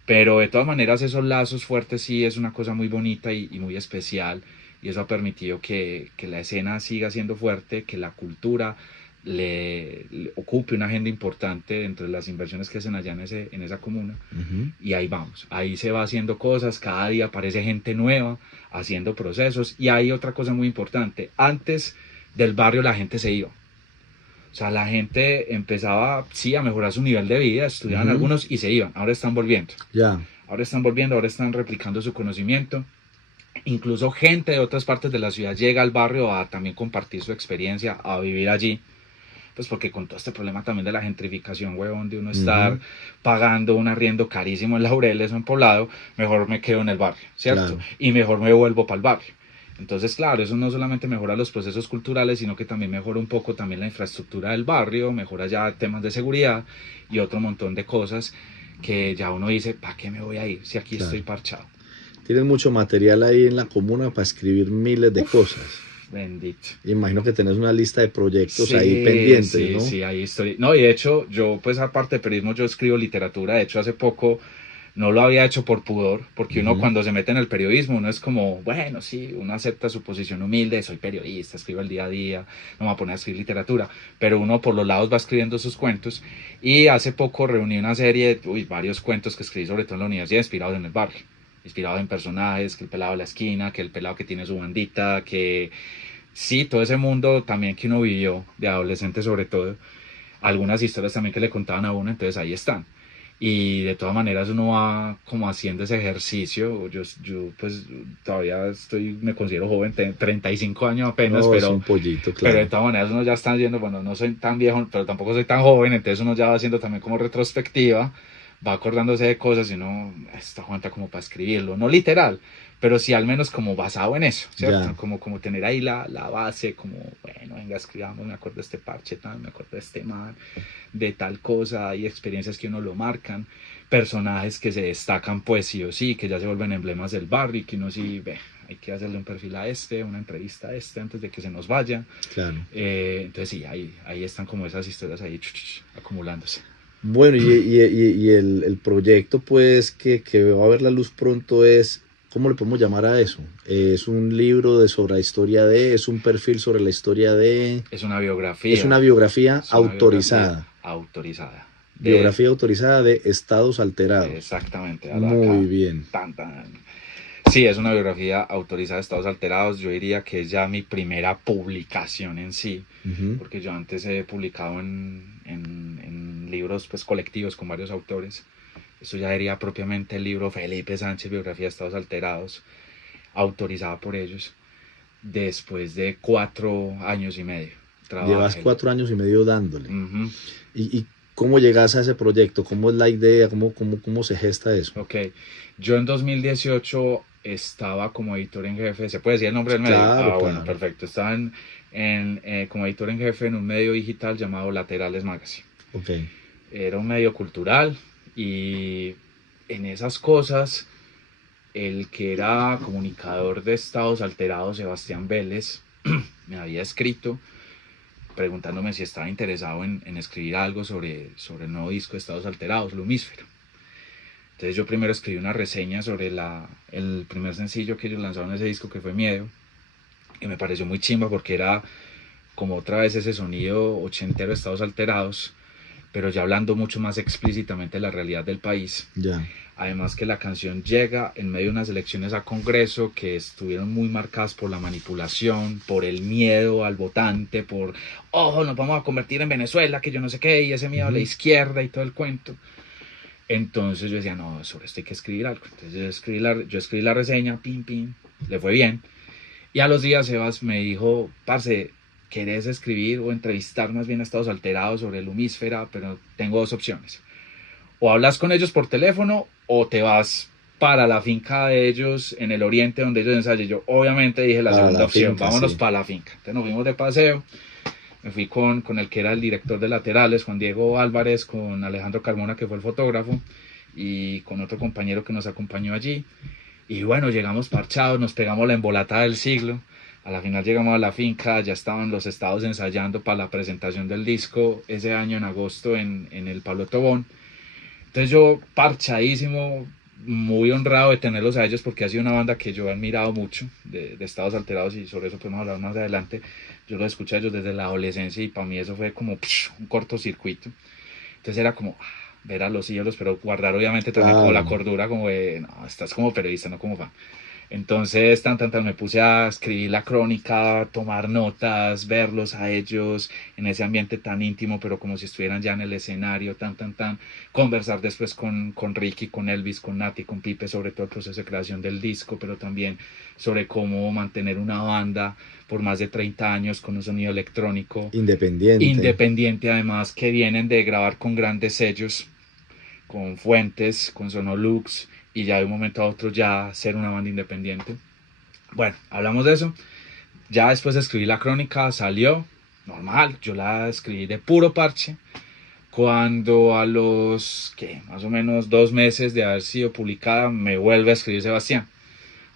Pero de todas maneras esos lazos fuertes sí es una cosa muy bonita y muy especial, y eso ha permitido que la escena siga siendo fuerte, que la cultura le ocupe una agenda importante entre las inversiones que hacen allá en esa comuna. Y ahí vamos, ahí se va haciendo cosas, cada día aparece gente nueva haciendo procesos. Y hay otra cosa muy importante: antes del barrio la gente se iba, o sea, la gente empezaba sí a mejorar su nivel de vida, estudiaban algunos y se iban, ahora están volviendo, ahora están replicando su conocimiento. Incluso gente de otras partes de la ciudad llega al barrio a también compartir su experiencia, a vivir allí. Pues porque con todo este problema también de la gentrificación, huevón, de uno estar pagando un arriendo carísimo en Laureles o en Poblado, mejor me quedo en el barrio, ¿cierto? Claro. Y mejor me vuelvo para el barrio. Entonces, claro, eso no solamente mejora los procesos culturales, sino que también mejora un poco también la infraestructura del barrio, mejora ya temas de seguridad y otro montón de cosas que ya uno dice, ¿para qué me voy a ir si aquí estoy parchado? Tienes mucho material ahí en la comuna para escribir miles de cosas. Bendito. Imagino que tenés una lista de proyectos ahí pendientes, ¿no? Sí, ahí estoy. No, y de hecho, yo pues aparte de periodismo, yo escribo literatura. De hecho, hace poco no lo había hecho por pudor, porque uno cuando se mete en el periodismo, uno es como, bueno, sí, uno acepta su posición humilde, soy periodista, escribo el día a día, no me voy a poner a escribir literatura, pero uno por los lados va escribiendo sus cuentos. Y hace poco reuní una serie, varios cuentos que escribí sobre todo en la universidad, inspirados en el barrio, inspirados en personajes, que el pelado de la esquina, que el pelado que tiene su bandita, que sí, todo ese mundo también que uno vivió, de adolescente sobre todo, algunas historias también que le contaban a uno, entonces ahí están. Y de todas maneras uno va como haciendo ese ejercicio. Yo pues todavía me considero joven, 35 años apenas, no, pero, es un pollito, claro. Pero de todas maneras uno ya está viendo, bueno, no soy tan viejo, pero tampoco soy tan joven, entonces uno ya va haciendo también como retrospectiva, va acordándose de cosas y uno está cuenta como para escribirlo, no literal, pero sí al menos como basado en eso, ¿cierto? Como tener ahí la base, como, bueno, venga, escribamos, me acuerdo de este parche, me acuerdo de este man, de tal cosa, hay experiencias que uno lo marcan, personajes que se destacan pues sí o sí, que ya se vuelven emblemas del barrio y que uno sí ve, hay que hacerle un perfil a una entrevista a antes de que se nos vaya. Claro. Entonces sí, ahí están como esas historias ahí acumulándose. Bueno, y el proyecto pues que va a ver la luz pronto es, ¿cómo le podemos llamar a eso? ¿Es un libro sobre la historia de? ¿Es un perfil sobre la historia de? Es una biografía. Es una biografía autorizada. Autorizada. Biografía autorizada de Estados Alterados. Exactamente. Muy bien. Sí, es una biografía autorizada de Estados Alterados. Yo diría que es ya mi primera publicación en sí, porque yo antes he publicado en libros pues colectivos con varios autores. Esto ya diría propiamente el libro Felipe Sánchez, Biografía de Estados Alterados, autorizada por ellos, después de 4 años y medio. Llevas 4 años y medio dándole. ¿Y cómo llegas a ese proyecto? ¿Cómo es la idea? ¿Cómo se gesta eso? Ok, yo en 2018 estaba como editor en jefe. ¿Se puede decir el nombre del medio? Claro. Bueno, perfecto. Estaba como editor en jefe en un medio digital llamado Laterales Magazine. Okay. Era un medio cultural y en esas cosas el que era comunicador de Estados Alterados, Sebastián Vélez, me había escrito preguntándome si estaba interesado en escribir algo sobre el nuevo disco de Estados Alterados, Lumísfera. Entonces yo primero escribí una reseña sobre el primer sencillo que ellos lanzaron en ese disco, que fue Miedo, que me pareció muy chimba porque era como otra vez ese sonido ochentero de Estados Alterados, pero ya hablando mucho más explícitamente de la realidad del país. Ya. Además que la canción llega en medio de unas elecciones a Congreso que estuvieron muy marcadas por la manipulación, por el miedo al votante, por, ojo, nos vamos a convertir en Venezuela, que yo no sé qué, y ese miedo a la izquierda y todo el cuento. Entonces yo decía, no, sobre esto hay que escribir algo. Entonces yo escribí la reseña, pim, pim, le fue bien. Y a los días Sebas me dijo, parce, ¿querés escribir o entrevistar más bien a Estados Alterados sobre el Humísfera? Pero tengo dos opciones. O hablas con ellos por teléfono o te vas para la finca de ellos en el oriente donde ellos ensayan. Yo obviamente dije la segunda opción, finca, vámonos sí. para la finca. Entonces nos fuimos de paseo, me fui con el que era el director de Laterales, Juan Diego Álvarez, con Alejandro Carmona, que fue el fotógrafo, y con otro compañero que nos acompañó allí. Y bueno, llegamos parchados, nos pegamos la embolatada del siglo. A la final llegamos a la finca, ya estaban los estados ensayando para la presentación del disco ese año en agosto en el Pablo Tobón. Entonces yo parchadísimo, muy honrado de tenerlos a ellos porque ha sido una banda que yo he admirado mucho de Estados Alterados, y sobre eso podemos hablar más adelante. Yo los escuché a ellos desde la adolescencia y para mí eso fue como un cortocircuito. Entonces era como ver a los ídolos, pero guardar obviamente también como la cordura, como de, no, estás como periodista, no como fan. Entonces, me puse a escribir la crónica, tomar notas, verlos a ellos en ese ambiente tan íntimo, pero como si estuvieran ya en el escenario, conversar después con Ricky, con Elvis, con Nati, con Pipe, sobre todo el proceso de creación del disco, pero también sobre cómo mantener una banda por más de 30 años con un sonido electrónico. Independiente, además, que vienen de grabar con grandes sellos, con Fuentes, con Sonolux, y ya de un momento a otro ya ser una banda independiente. Bueno, hablamos de eso. Ya después de escribir la crónica salió normal, yo la escribí de puro parche. Cuando a los más o menos 2 meses de haber sido publicada me vuelve a escribir Sebastián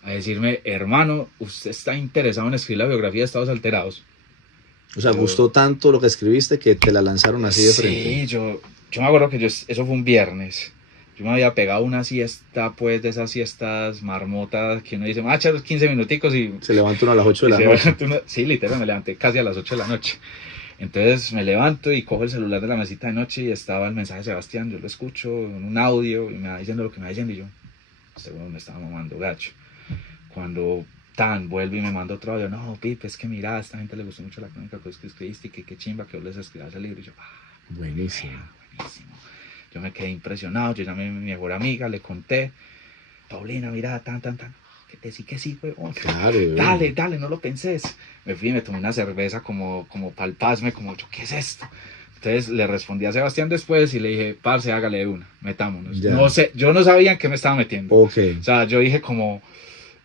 a decirme, hermano, usted está interesado en escribir la biografía de Estados Alterados. O sea, gustó tanto lo que escribiste que te la lanzaron así de frente. Sí, yo me acuerdo que eso fue un viernes. Yo me había pegado una siesta, pues, de esas siestas marmotas que uno dice, a echar 15 minuticos y... Se levanta uno a las 8 de la noche. Sí, literal, me levanté casi a las 8 de la noche. Entonces me levanto y cojo el celular de la mesita de noche y estaba el mensaje de Sebastián, yo lo escucho en un audio y me va diciendo lo que me va diciendo y yo, bueno, me estaba mamando gacho. Cuando vuelve y me manda otro audio, no, Pipe, es que mira, a esta gente le gustó mucho la crónica que escribiste y que qué chimba que vos les escribas el libro. Y yo, buenísimo. Buenísimo. Yo me quedé impresionado, yo llamé a mi mejor amiga, le conté, Paulina, mira, que te sí que sí, weón. Claro, dale, no lo pensés. Me fui y me tomé una cerveza como palpasme, como yo, ¿qué es esto? Entonces le respondí a Sebastián después y le dije, parce, hágale de una, metámonos. Ya. No sé, yo no sabía en qué me estaba metiendo. Okay. O sea, yo dije como,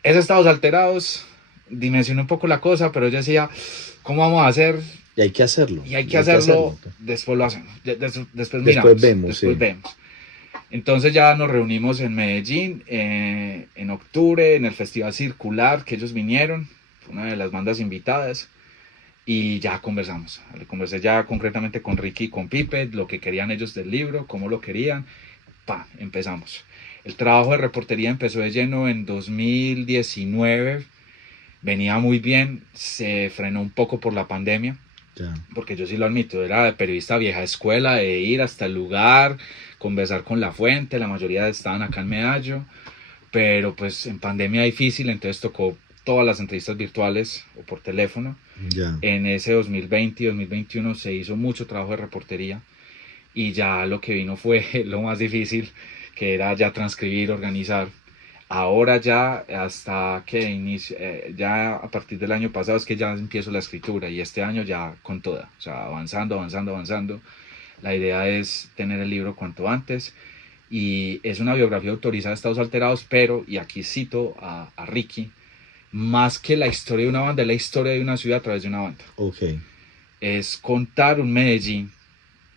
es Estados Alterados, dimensioné un poco la cosa, pero yo decía, ¿cómo vamos a hacer? Y hay que hacerlo. Y hay que hacerlo. Después lo hacemos. Después miramos. Vemos. Entonces ya nos reunimos en Medellín en octubre en el Festival Circular, que ellos vinieron, fue una de las bandas invitadas, y ya conversamos. Conversé ya concretamente con Ricky y con Pipe, lo que querían ellos del libro, cómo lo querían. Empezamos. El trabajo de reportería empezó de lleno en 2019, venía muy bien, se frenó un poco por la pandemia. Porque yo sí lo admito, era periodista vieja escuela, de ir hasta el lugar, conversar con la fuente, la mayoría estaban acá en Medallo, pero pues en pandemia difícil, entonces tocó todas las entrevistas virtuales o por teléfono. En ese 2020 y 2021 se hizo mucho trabajo de reportería y ya lo que vino fue lo más difícil, que era ya transcribir, organizar. Ahora ya hasta que ya a partir del año pasado es que ya empiezo la escritura y este año ya con toda, o sea, avanzando. La idea es tener el libro cuanto antes y es una biografía autorizada de Estados Alterados, pero, y aquí cito a Ricky, más que la historia de una banda, es la historia de una ciudad a través de una banda. Okay. Es contar un Medellín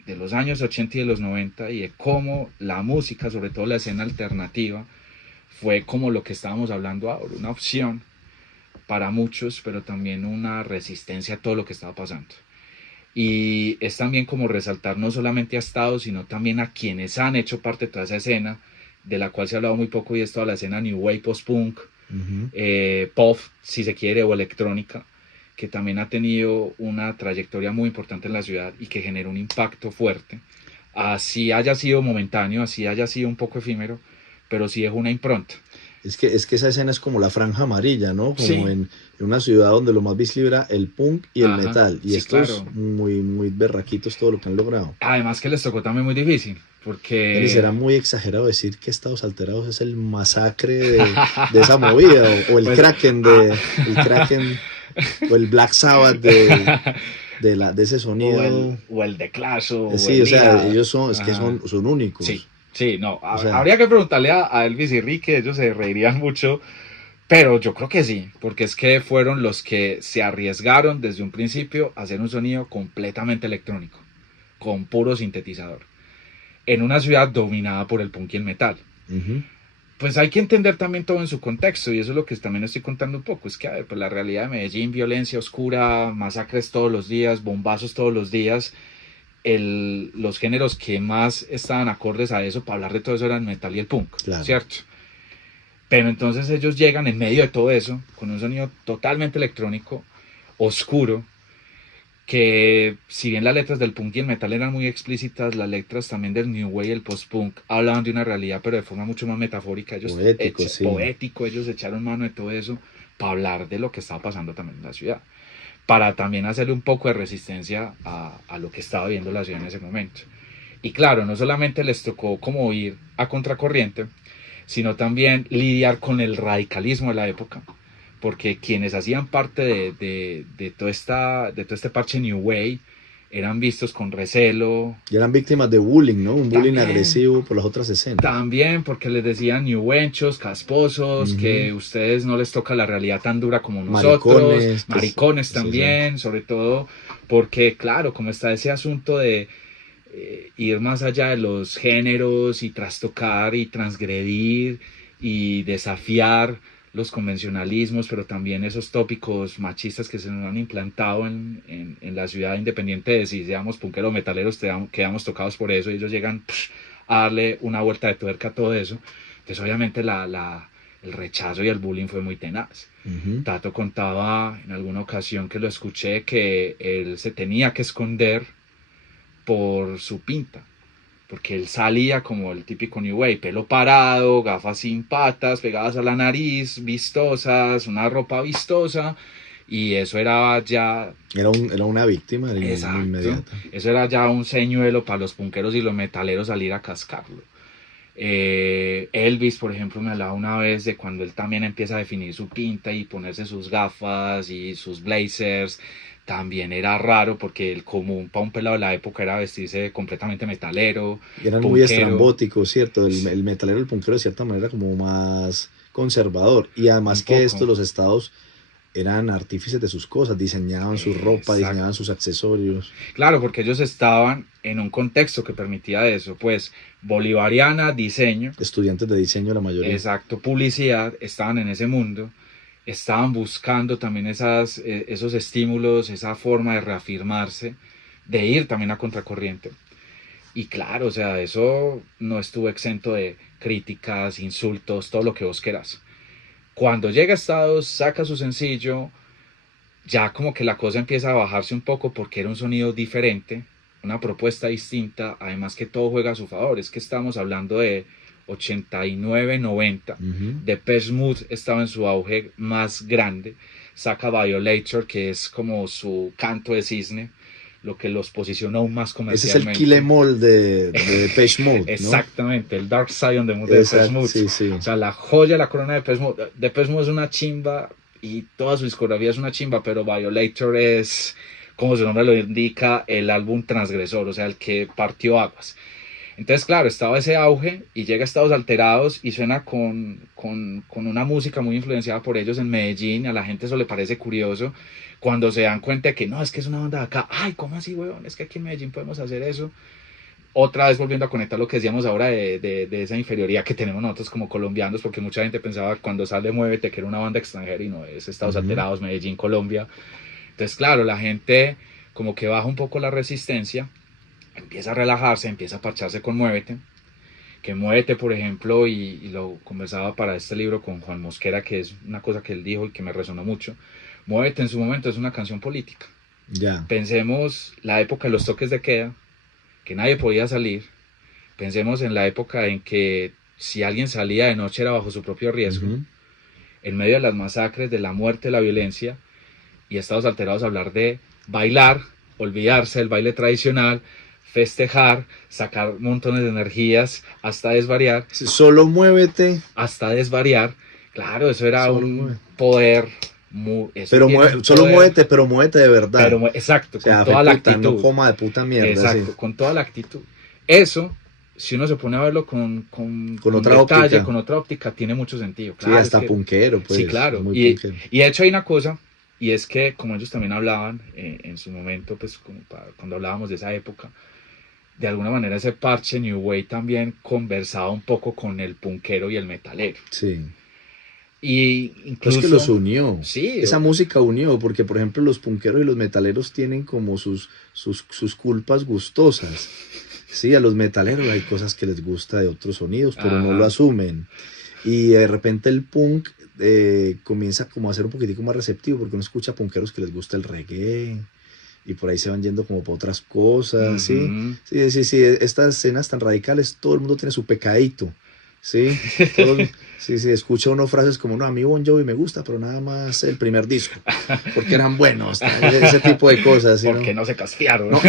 de los años 80 y de los 90 y de cómo la música, sobre todo la escena alternativa, fue como lo que estábamos hablando ahora, una opción para muchos, pero también una resistencia a todo lo que estaba pasando. Y es también como resaltar no solamente a Estados, sino también a quienes han hecho parte de toda esa escena, de la cual se ha hablado muy poco y es toda la escena New Wave, Post-Punk, pop, si se quiere, o electrónica, que también ha tenido una trayectoria muy importante en la ciudad y que generó un impacto fuerte. Así haya sido momentáneo, así haya sido un poco efímero, pero sí dejó una impronta. Es que esa escena es como la franja amarilla, ¿no? Como Sí, en una ciudad donde lo más visible era el punk y el ajá, metal. Y sí, estos claro. muy, muy berraquitos todo lo que han logrado. Además que les tocó también muy difícil, Denis, porque será muy exagerado decir que Estados Alterados es el masacre de esa movida, o el pues, Kraken ah, el Kraken, o el Black Sabbath de ese sonido. o el de Clash o Sí, o el sea, Ira. ellos son, es que Ajá. son Sí, únicos. sí, no. O sea, Habría que preguntarle a Elvis y Ricky, ellos se reirían mucho, pero yo creo que sí, porque es que fueron los que se arriesgaron desde un principio a hacer un sonido completamente electrónico, con puro sintetizador, en una ciudad dominada por el punk y el metal. ujú, Pues hay que entender también todo en su contexto, y eso es lo que también estoy contando un poco. Es que, a ver, pues la realidad de Medellín, violencia oscura, masacres todos los días, bombazos todos los días, los géneros que más estaban acordes a eso, para hablar de todo eso, eran el metal y el punk, claro. ¿cierto? Pero entonces ellos llegan en medio de todo eso, con un sonido totalmente electrónico, oscuro, que si bien las letras del punk y el metal eran muy explícitas, las letras también del new wave y el post-punk hablaban de una realidad, pero de forma mucho más metafórica. Poético, sí. Poético, ellos echaron mano de todo eso para hablar de lo que estaba pasando también en la ciudad, para también hacerle un poco de resistencia a lo que estaba viendo la ciudad en ese momento. Y claro, no solamente les tocó como ir a contracorriente, sino también lidiar con el radicalismo de la época, porque quienes hacían parte de todo este parche New Way eran vistos con recelo, Y eran víctimas de bullying, ¿no? Un bullying también, agresivo por las otras escenas. también porque les decían New Wenchos, casposos, Ujú. que ustedes no les toca la realidad tan dura como nosotros, Maricones, maricones sí, sí. también, sobre todo porque, claro, como está ese asunto de ir más allá de los géneros y trastocar y transgredir y desafiar los convencionalismos, pero también esos tópicos machistas que se nos han implantado en la ciudad, independiente de si seamos punqueros o metaleros, quedamos tocados por eso y ellos llegan a darle una vuelta de tuerca a todo eso. Entonces obviamente el rechazo y el bullying fue muy tenaz. Ujú. Tato contaba en alguna ocasión que lo escuché que él se tenía que esconder por su pinta, porque él salía como el típico New Wave, pelo parado, gafas sin patas, pegadas a la nariz, vistosas, una ropa vistosa, y eso era ya, Era una víctima exacto, inmediata. eso era ya un señuelo para los punqueros y los metaleros salir a cascarlo. Elvis, por ejemplo, me hablaba una vez de cuando él también empieza a definir su pinta y ponerse sus gafas y sus blazers. También era raro porque el común para un pelado de la época era vestirse completamente metalero, Y eran muy punkero, estrambóticos, ¿cierto? El metalero, el punkero, de cierta manera, como más conservador. Y un además que esto, poco. los estados eran artífices de sus cosas, diseñaban su ropa, diseñaban Exacto. sus accesorios. Claro, porque ellos estaban en un contexto que permitía eso, pues bolivariana, diseño, Estudiantes de diseño, la mayoría. exacto, publicidad, estaban en ese mundo, estaban buscando también esos estímulos, esa forma de reafirmarse, de ir también a contracorriente. Y claro, o sea, eso no estuvo exento de críticas, insultos, todo lo que vos quieras. Cuando llega a Estados, saca su sencillo, ya como que la cosa empieza a bajarse un poco porque era un sonido diferente, una propuesta distinta, además que todo juega a su favor, es que estamos hablando de 89, 90, Ujú. Depeche Mode estaba en su auge más grande, saca Violator, que es como su canto de cisne, lo que los posiciona aún más Ese es el Kill comercialmente. Em All de Depeche Mode, ¿no? Exactamente, el Dark Side on the Moon de Depeche Exacto, Mode. sí, sí. O sea, la joya, la corona de Depeche Mode. Depeche Mode es una chimba y toda su discografía es una chimba, pero Violator es, como su nombre lo indica, el álbum transgresor, o sea, el que partió aguas. Entonces, claro, estaba ese auge y llega a Estados Alterados y suena con una música muy influenciada por ellos en Medellín. A la gente eso le parece curioso cuando se dan cuenta de que no, es que es una banda de acá. Ay, ¿cómo así, weón? Es que aquí en Medellín podemos hacer eso. Otra vez volviendo a conectar lo que decíamos ahora de esa inferioridad que tenemos nosotros como colombianos, porque mucha gente pensaba cuando sale Muévete que era una banda extranjera y no, es Estados Ujú. Alterados, Medellín, Colombia. Entonces, claro, la gente como que baja un poco la resistencia, empieza a relajarse, empieza a parcharse con Muévete. Que Muévete, por ejemplo, y lo conversaba para este libro con Juan Mosquera, que es una cosa que él dijo y que me resonó mucho. Muévete en su momento es una canción política. Ya. Pensemos la época de los toques de queda, que nadie podía salir. Pensemos en la época en que si alguien salía de noche era bajo su propio riesgo, en medio de las masacres, de la muerte, de la violencia, y Estados Alterados hablar de bailar, olvidarse del baile tradicional, festejar, sacar montones de energías hasta desvariar. Solo muévete. Hasta desvariar. Claro, eso era Solo un muévete. poder. Pero solo muévete, pero muévete de verdad. Pero, exacto, o sea, con toda la puta, actitud. No coma de puta mierda. Exacto, sí. Con toda la actitud. Eso, si uno se pone a verlo con otra detalle, óptica. con otra óptica, tiene mucho sentido. Claro, sí, hasta punkero, pues. Sí, claro. Muy punkero. Y de hecho hay una cosa, y es que como ellos también hablaban en su momento, pues cuando hablábamos de esa época, de alguna manera ese parche New Wave también conversaba un poco con el punkero y el metalero. Sí. Y incluso... Es que los unió. Sí. Esa música unió, porque por ejemplo los punkeros y los metaleros tienen como sus culpas gustosas. Sí, a los metaleros hay cosas que les gusta de otros sonidos, pero no lo asumen. Y de repente el punk comienza como a ser un poquitico más receptivo, porque uno escucha punkeros que les gusta el reggae, y por ahí se van yendo como para otras cosas, ¿sí? Sí, estas escenas tan radicales, todo el mundo tiene su pecadito, ¿sí? Sí, escucha uno frases como, no, a mí Bon Jovi me gusta, pero nada más el primer disco, porque eran buenos, ese tipo de cosas, ¿sí? Porque no se casfiaron. O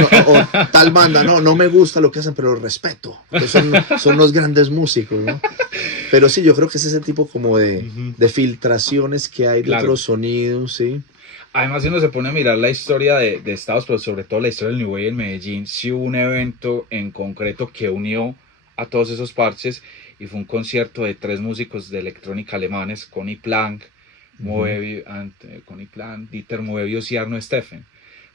tal banda, no me gusta lo que hacen, pero lo respeto, porque son unos grandes músicos, ¿no? Pero sí, yo creo que es ese tipo como de filtraciones que hay de otros sonidos, ¿sí? Además, si uno se pone a mirar la historia de Estados, pero sobre todo la historia del New Wave en Medellín, sí hubo un evento en concreto que unió a todos esos parches, y fue un concierto de 3 músicos de electrónica alemanes, Conny Plank, Dieter Moebius y Arno Steffen,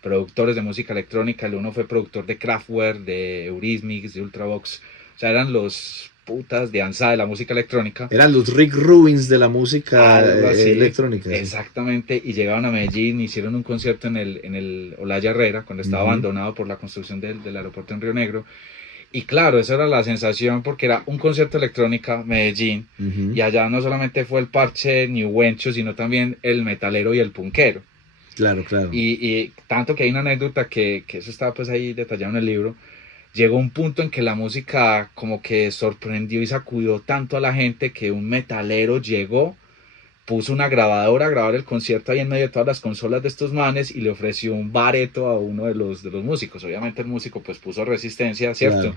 productores de música electrónica. El uno fue productor de Kraftwerk, de Eurythmics, de Ultravox. O sea, eran los putas de anza de la música electrónica. Eran los Rick Rubins de la música electrónica. Exactamente, y llegaron a Medellín, hicieron un concierto en el Olaya Herrera, cuando estaba abandonado por la construcción del aeropuerto en Río Negro. Y claro, esa era la sensación, porque era un concierto electrónica, Medellín, y allá no solamente fue el parche New Wencho, sino también el metalero y el punkero. Claro. Y tanto que hay una anécdota que eso está pues ahí detallado en el libro. Llegó un punto en que la música como que sorprendió y sacudió tanto a la gente que un metalero llegó, puso una grabadora a grabar el concierto ahí en medio de todas las consolas de estos manes y le ofreció un bareto a uno de los músicos. Obviamente el músico pues puso resistencia, ¿cierto? Claro.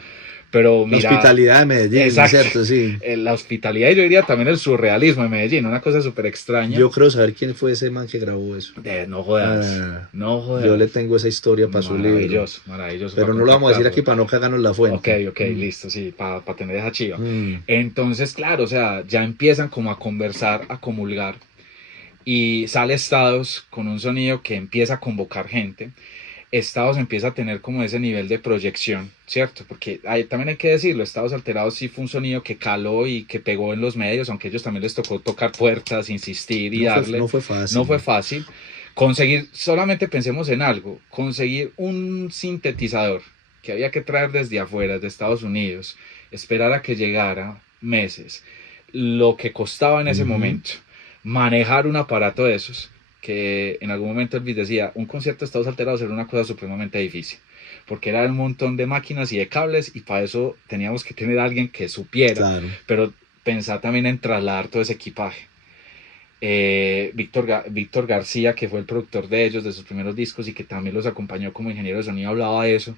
Pero mira, la hospitalidad de Medellín, exacto, ¿cierto? Sí. La hospitalidad, y yo diría también el surrealismo de Medellín, una cosa súper extraña. Yo creo saber quién fue ese man que grabó eso. No jodas, no jodas. Yo le tengo esa historia para su libro. Maravilloso. Pero no lo vamos a decir aquí para no cagarnos la fuente. Ok, listo, sí, para tener esa chiva. Entonces, claro, o sea, ya empiezan como a conversar, a comulgar, y sale Estados con un sonido que empieza a convocar gente. Estados empieza a tener como ese nivel de proyección, ¿cierto? Porque también hay que decirlo, Estados Alterados sí fue un sonido que caló y que pegó en los medios, aunque a ellos también les tocó tocar puertas, insistir y darle. No fue fácil. No fue fácil. Conseguir, solamente pensemos en algo, conseguir un sintetizador que había que traer desde afuera, de Estados Unidos, esperar a que llegara meses, lo que costaba en ese momento, manejar un aparato de esos, que en algún momento Elvis decía, un concierto de Estados Alterados era una cosa supremamente difícil, porque era un montón de máquinas y de cables, y para eso teníamos que tener a alguien que supiera, claro. Pero pensar también en trasladar todo ese equipaje. Víctor García, que fue el productor de ellos, de sus primeros discos, y que también los acompañó como ingeniero de sonido, hablaba de eso,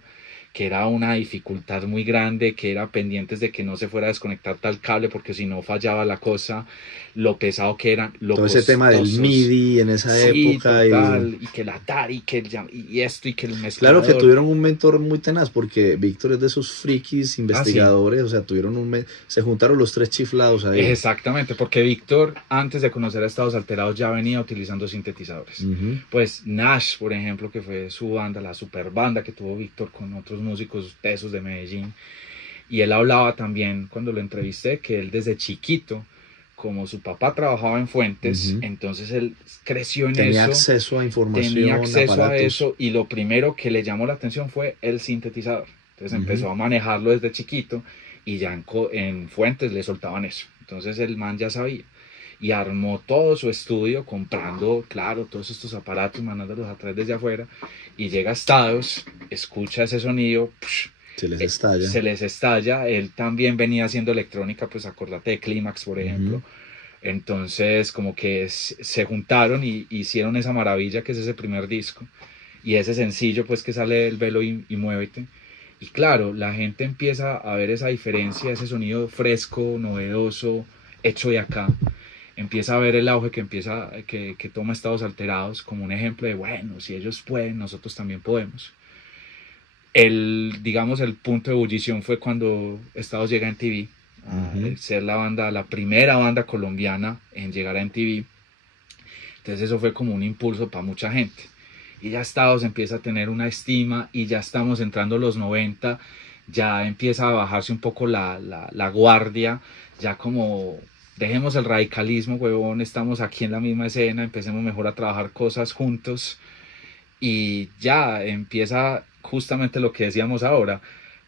que era una dificultad muy grande, que era pendientes de que no se fuera a desconectar tal cable, porque si no fallaba la cosa, lo pesado que eran, lo todo costosos. Ese tema del MIDI en esa época. Total, y que el Atari, y esto, y que el mezclador. Claro que tuvieron un mentor muy tenaz, porque Víctor es de esos frikis investigadores, ¿sí? O sea, se juntaron los 3 chiflados ahí. Exactamente, porque Víctor, antes de conocer a Estados Alterados, ya venía utilizando sintetizadores. Pues Nash, por ejemplo, que fue su banda, la super banda que tuvo Víctor con otros músicos tesos de Medellín, y él hablaba también, cuando lo entrevisté, que él desde chiquito, como su papá trabajaba en Fuentes, entonces él creció en tenía eso. Acceso a información, tenía acceso aparatos. A eso, y lo primero que le llamó la atención fue el sintetizador. Entonces empezó a manejarlo desde chiquito, y ya en Fuentes le soltaban eso. Entonces el man ya sabía, y armó todo su estudio comprando, claro, todos estos aparatos, mandándolos a traer desde afuera, y llega a Estados, escucha ese sonido, se les estalla. Él también venía haciendo electrónica, pues acordate de Clímax, por ejemplo. Entonces como que se juntaron y hicieron esa maravilla que es ese primer disco y ese sencillo pues que sale del Velo y Muévete. Y claro, la gente empieza a ver esa diferencia, ese sonido fresco, novedoso, hecho de acá. Empieza a ver el auge que toma Estados Alterados como un ejemplo de, bueno, si ellos pueden, nosotros también podemos. Digamos, el punto de ebullición fue cuando Estados llega a MTV, a ser la primera banda colombiana en llegar a MTV. Entonces eso fue como un impulso para mucha gente. Y ya Estados empieza a tener una estima y ya estamos entrando los 90, ya empieza a bajarse un poco la guardia, ya como dejemos el radicalismo, huevón, estamos aquí en la misma escena, empecemos mejor a trabajar cosas juntos y ya empieza justamente lo que decíamos ahora,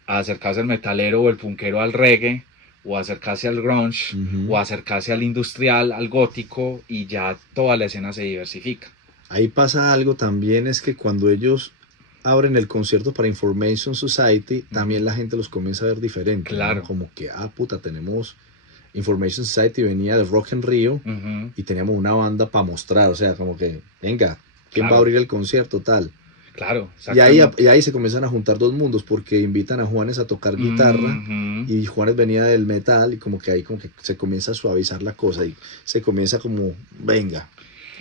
a acercarse al metalero o el punkero al reggae, o acercarse al grunge, o acercarse al industrial, al gótico, y ya toda la escena se diversifica. Ahí pasa algo también, es que cuando ellos abren el concierto para Information Society, también la gente los comienza a ver diferente. Claro. ¿No? Como que, puta, tenemos Information Society, venía de Rock en Rio, y teníamos una banda para mostrar, o sea, como que, venga, ¿quién va a abrir el concierto? Tal. Claro, y ahí se comienzan a juntar dos mundos, porque invitan a Juanes a tocar guitarra, y Juanes venía del metal, y como que ahí como que se comienza a suavizar la cosa, y se comienza como, venga,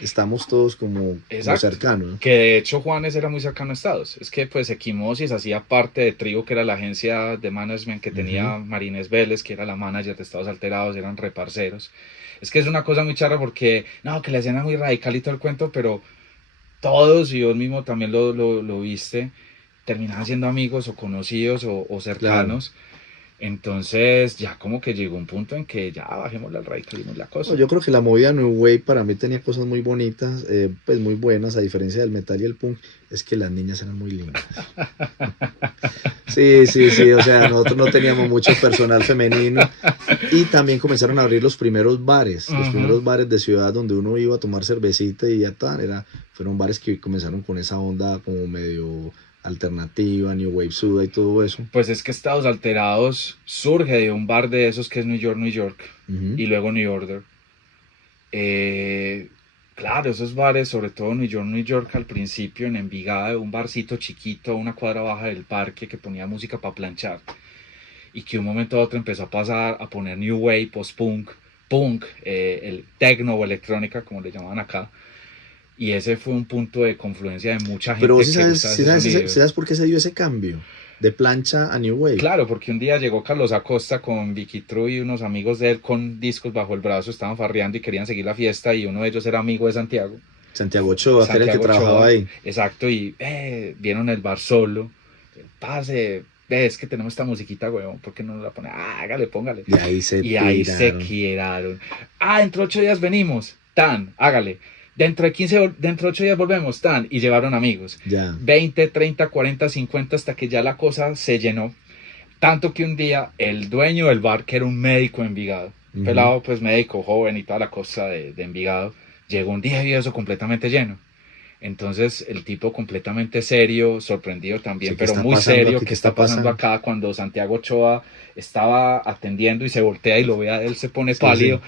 estamos todos como cercanos, ¿no? Que de hecho Juanes era muy cercano a Estados. Es que pues Equimosis hacía parte de Trigo, que era la agencia de management que tenía Marines Vélez, que era la manager de Estados Alterados, eran reparceros. Es que es una cosa muy charra porque, no, que la escena es muy radical y todo el cuento, pero todos, y vos mismo también lo viste, terminaban siendo amigos o conocidos o cercanos. Claro. Entonces ya como que llegó un punto en que ya bajemos al radicalismo y la cosa. No, yo creo que la movida New Wave para mí tenía cosas muy bonitas, pues muy buenas, a diferencia del metal y el punk, es que las niñas eran muy lindas. Sí, o sea, nosotros no teníamos mucho personal femenino y también comenzaron a abrir los primeros bares, los primeros bares de ciudad donde uno iba a tomar cervecita y ya tal, fueron bares que comenzaron con esa onda como medio alternativa, New Wave Suda y todo eso. Pues es que Estados Alterados surge de un bar de esos que es New York, y luego New Order. Claro, esos bares, sobre todo New York al principio, en Envigado, un barcito chiquito a una cuadra baja del parque que ponía música para planchar, y que un momento a otro empezó a pasar a poner New Wave, post-punk, punk, el techno o electrónica, como le llamaban acá. Y ese fue un punto de confluencia de mucha gente. Pero ¿sabes por qué se dio ese cambio? De plancha a New Wave. Claro, porque un día llegó Carlos Acosta con Vicky True y unos amigos de él con discos bajo el brazo, estaban farreando y querían seguir la fiesta, y uno de ellos era amigo de Santiago. Santiago Ochoa, que era el que trabajaba ahí. Exacto, y vieron el bar solo. Pase, es que tenemos esta musiquita, weón, ¿por qué no la pone? Hágale, póngale. Y ahí se quieraron. Dentro de 8 días venimos. Hágale. Dentro de 8 días volvemos, y llevaron amigos. Ya. 20, 30, 40, 50, hasta que ya la cosa se llenó. Tanto que un día el dueño del bar, que era un médico de Envigado, pelado, pues médico, joven y toda la cosa de Envigado, llegó un día y vio eso completamente lleno. Entonces el tipo completamente serio, sorprendido también, pero muy serio, ¿qué está pasando acá? Cuando Santiago Ochoa estaba atendiendo y se voltea y lo ve a él, se pone pálido. Sí.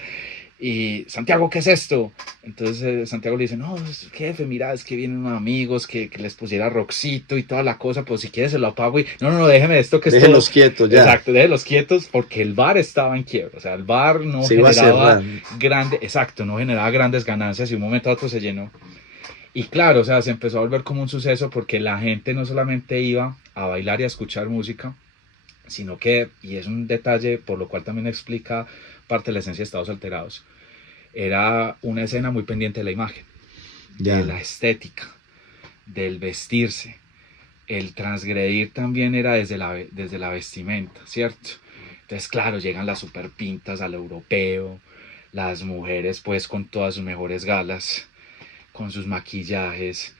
Y Santiago, ¿qué es esto? Entonces Santiago le dice, no, jefe, mira, es que vienen unos amigos que les pusiera rockcito y toda la cosa, pues si quieres se lo apago. Y no, déjeme esto que déjenlos quietos ya. Exacto, déjenlos quietos, porque el bar estaba en quiebra, o sea, el bar no generaba grandes ganancias, y un momento a otro se llenó. Y claro, o sea, se empezó a volver como un suceso, porque la gente no solamente iba a bailar y a escuchar música, sino que, y es un detalle por lo cual también explica parte de la esencia de Estados Alterados, era una escena muy pendiente de la imagen, de la estética, del vestirse. El transgredir también era desde la vestimenta, ¿cierto? Entonces, claro, llegan las superpintas al europeo, las mujeres pues con todas sus mejores galas, con sus maquillajes,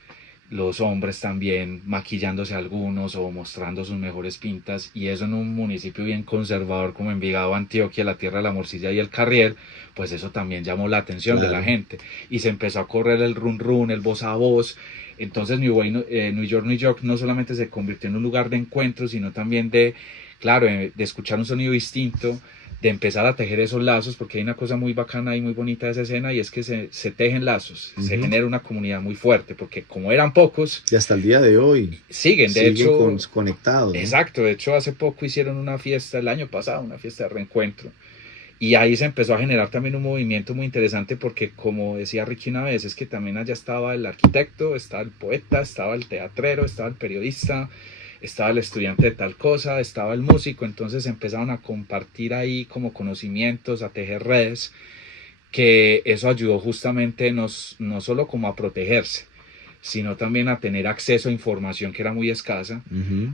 los hombres también maquillándose algunos o mostrando sus mejores pintas, y eso en un municipio bien conservador como Envigado, Antioquia, la tierra de la morcilla y el carriel, pues eso también llamó la atención de la gente, y se empezó a correr el run run, el voz a voz, Entonces New York no solamente se convirtió en un lugar de encuentro, sino también de, claro, de escuchar un sonido distinto, de empezar a tejer esos lazos, porque hay una cosa muy bacana y muy bonita de esa escena, y es que se tejen lazos, se genera una comunidad muy fuerte, porque como eran pocos, Y hasta el día de hoy siguen, de hecho, conectados, ¿no? exacto, de hecho hace poco hicieron una fiesta, el año pasado, una fiesta de reencuentro, y ahí se empezó a generar también un movimiento muy interesante, porque como decía Ricky una vez, es que también allá estaba el arquitecto, estaba el poeta, estaba el teatrero, estaba el periodista, estaba el estudiante de tal cosa, estaba el músico, entonces empezaron a compartir ahí como conocimientos, a tejer redes, que eso ayudó justamente no solo como a protegerse, sino también a tener acceso a información que era muy escasa,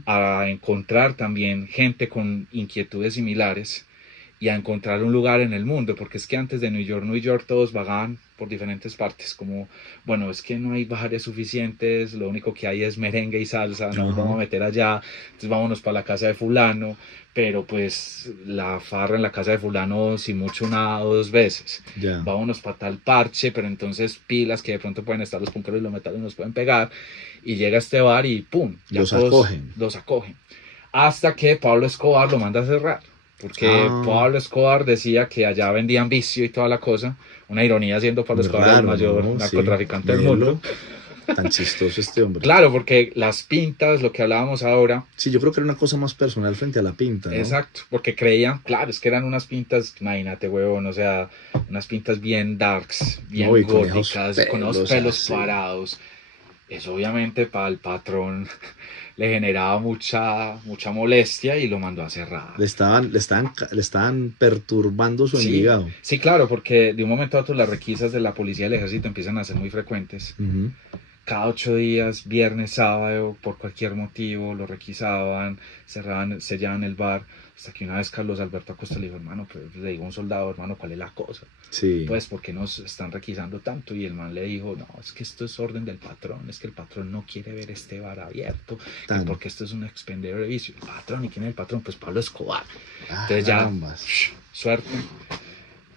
a encontrar también gente con inquietudes similares y a encontrar un lugar en el mundo, porque es que antes de New York todos vagaban por diferentes partes, como, bueno, es que no hay bares suficientes, lo único que hay es merengue y salsa, no nos vamos a meter allá, entonces vámonos para la casa de fulano, pero pues la farra en la casa de fulano, si mucho una o dos veces, vámonos para tal parche, pero entonces pilas que de pronto pueden estar los punteros y los metales nos pueden pegar, y llega este bar y pum, ya los acogen, hasta que Pablo Escobar lo manda a cerrar, porque Pablo Escobar decía que allá vendían vicio y toda la cosa, una ironía siendo Pablo Escobar el mayor narcotraficante del mundo. Tan chistoso este hombre. Claro, porque las pintas, lo que hablábamos ahora. Sí, yo creo que era una cosa más personal frente a la pinta, ¿no? Exacto, porque creían, claro, es que eran unas pintas, imagínate, huevón, o sea, unas pintas bien darks, bien góticas, con unos pelos parados. Eso obviamente para el patrón le generaba mucha molestia y lo mandó a cerrar. Le estaban perturbando su envigado. Sí, claro, porque de un momento a otro las requisas de la policía y el ejército empiezan a ser muy frecuentes. Cada 8 días, viernes, sábado, por cualquier motivo, lo requisaban, sellaban el bar, hasta que una vez Carlos Alberto Acosta le dijo, hermano, pues le digo a un soldado, hermano, ¿cuál es la cosa? Sí. Pues, ¿por qué nos están requisando tanto? Y el man le dijo, no, es que esto es orden del patrón, es que el patrón no quiere ver este bar abierto, porque esto es un expendedor de vicio. ¿El patrón? ¿Y quién es el patrón? Pues Pablo Escobar. Entonces ya, suerte.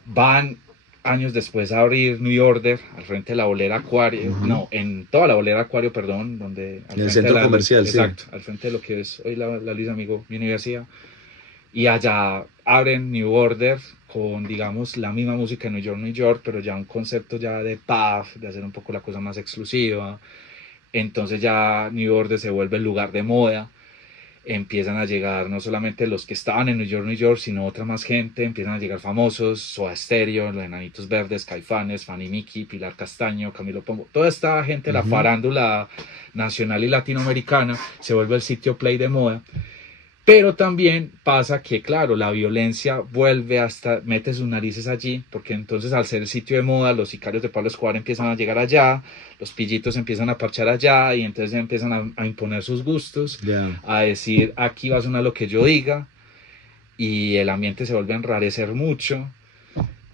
Van años después a abrir New Order al frente de la bolera Acuario, en toda la bolera Acuario, perdón, donde en el centro comercial, exacto, al frente de lo que es hoy la Luis Amigo, mi universidad, y allá abren New Order con, digamos, la misma música de New York, pero ya un concepto ya de pub, de hacer un poco la cosa más exclusiva. Entonces ya New Order se vuelve el lugar de moda. Empiezan a llegar no solamente los que estaban en New York, sino otra más gente, empiezan a llegar famosos, Soda Stereo, los Enanitos Verdes, Caifanes, Fanny Miki, Pilar Castaño, Camilo Pombo, toda esta gente, la farándula nacional y latinoamericana, se vuelve el sitio play de moda. Pero también pasa que, claro, la violencia vuelve mete sus narices allí, porque entonces al ser el sitio de moda, los sicarios de Pablo Escobar empiezan a llegar allá, los pillitos empiezan a parchar allá, y entonces empiezan a imponer sus gustos, a decir, aquí va a sonar lo que yo diga, y el ambiente se vuelve a enrarecer mucho.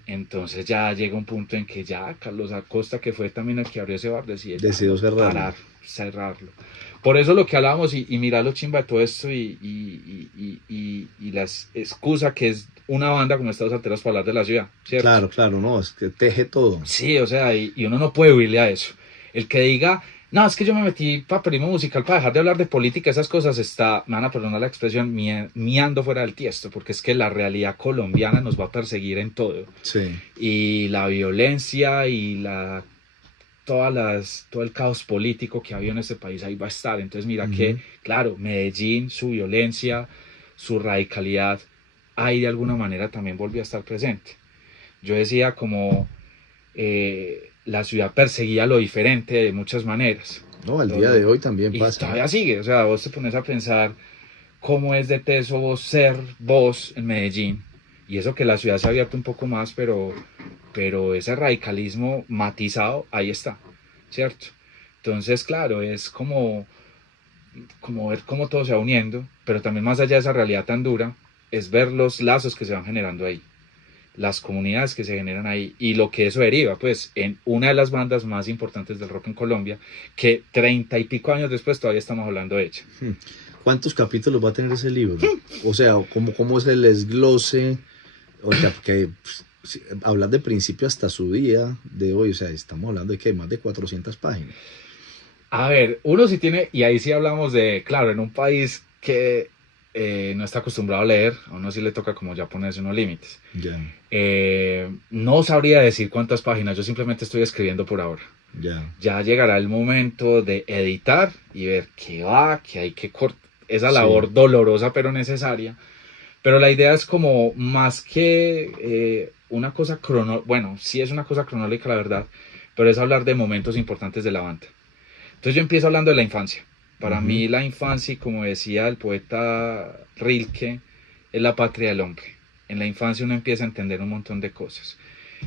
Entonces ya llega un punto en que ya Carlos Acosta, que fue también el que abrió ese bar, decidió cerrarlo. Por eso lo que hablábamos, y mira lo chimba de todo esto, y la excusa que es una banda como Estados Alteros para hablar de la ciudad, ¿cierto? Claro, no, es que teje todo. Sí, o sea, y uno no puede huirle a eso. El que diga, no, es que yo me metí para periodismo musical para dejar de hablar de política, esas cosas, me van a perdonar la expresión, miando fuera del tiesto, porque es que la realidad colombiana nos va a perseguir en todo. Sí. Y la violencia y todo el caos político que ha habido en este país ahí va a estar. Entonces mira que, claro, Medellín, su violencia, su radicalidad, ahí de alguna manera también volvió a estar presente. Yo decía como la ciudad perseguía lo diferente de muchas maneras. No, al día de hoy también pasa. Y todavía sigue, o sea, vos te pones a pensar cómo es de teso ser vos en Medellín, y eso que la ciudad se ha abierto un poco más, pero ese radicalismo matizado ahí está, ¿cierto? Entonces, claro, es como ver cómo todo se va uniendo, pero también más allá de esa realidad tan dura, es ver los lazos que se van generando ahí, las comunidades que se generan ahí, y lo que eso deriva, pues, en una de las bandas más importantes del rock en Colombia, que 30 y pico años después todavía estamos hablando de ella. ¿Cuántos capítulos va a tener ese libro? O sea, ¿cómo es el desglose? O sea, que hablar de principio hasta su día de hoy, o sea, estamos hablando de que más de 400 páginas. A ver, uno sí tiene, y ahí sí hablamos de, claro, en un país que no está acostumbrado a leer, a uno sí le toca como ya ponerse unos límites. Ya, No sabría decir cuántas páginas, yo simplemente estoy escribiendo por ahora. ya. Ya llegará el momento de editar y ver qué va, qué hay que cortar. Esa Sí, labor dolorosa pero necesaria. Pero la idea es como más que una cosa cronológica, bueno, sí es una cosa cronológica la verdad, pero es hablar de momentos importantes de la banda. Entonces yo empiezo hablando de la infancia. Para ujú, mí la infancia, como decía el poeta Rilke, es la patria del hombre. En la infancia uno empieza a entender un montón de cosas.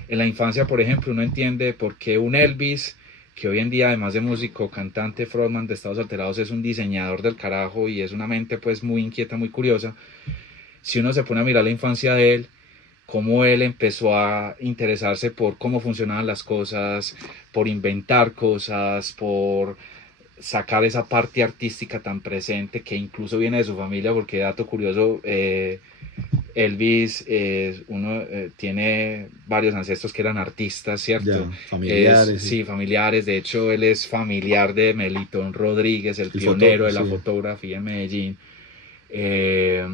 En la infancia, por ejemplo, uno entiende por qué un Elvis, que hoy en día, además de músico, cantante, frontman de Estados Alterados, es un diseñador del carajo y es una mente pues muy inquieta, muy curiosa. Si uno se pone a mirar la infancia de él, cómo él empezó a interesarse por cómo funcionaban las cosas, por inventar cosas, por sacar esa parte artística tan presente que incluso viene de su familia, porque dato curioso, Elvis tiene varios ancestros que eran artistas, ¿cierto? ya. Familiares, sí. Sí, familiares, de hecho él es familiar de Melitón Rodríguez, el El pionero fotógrafo, de la sí. fotografía en Medellín. Eh,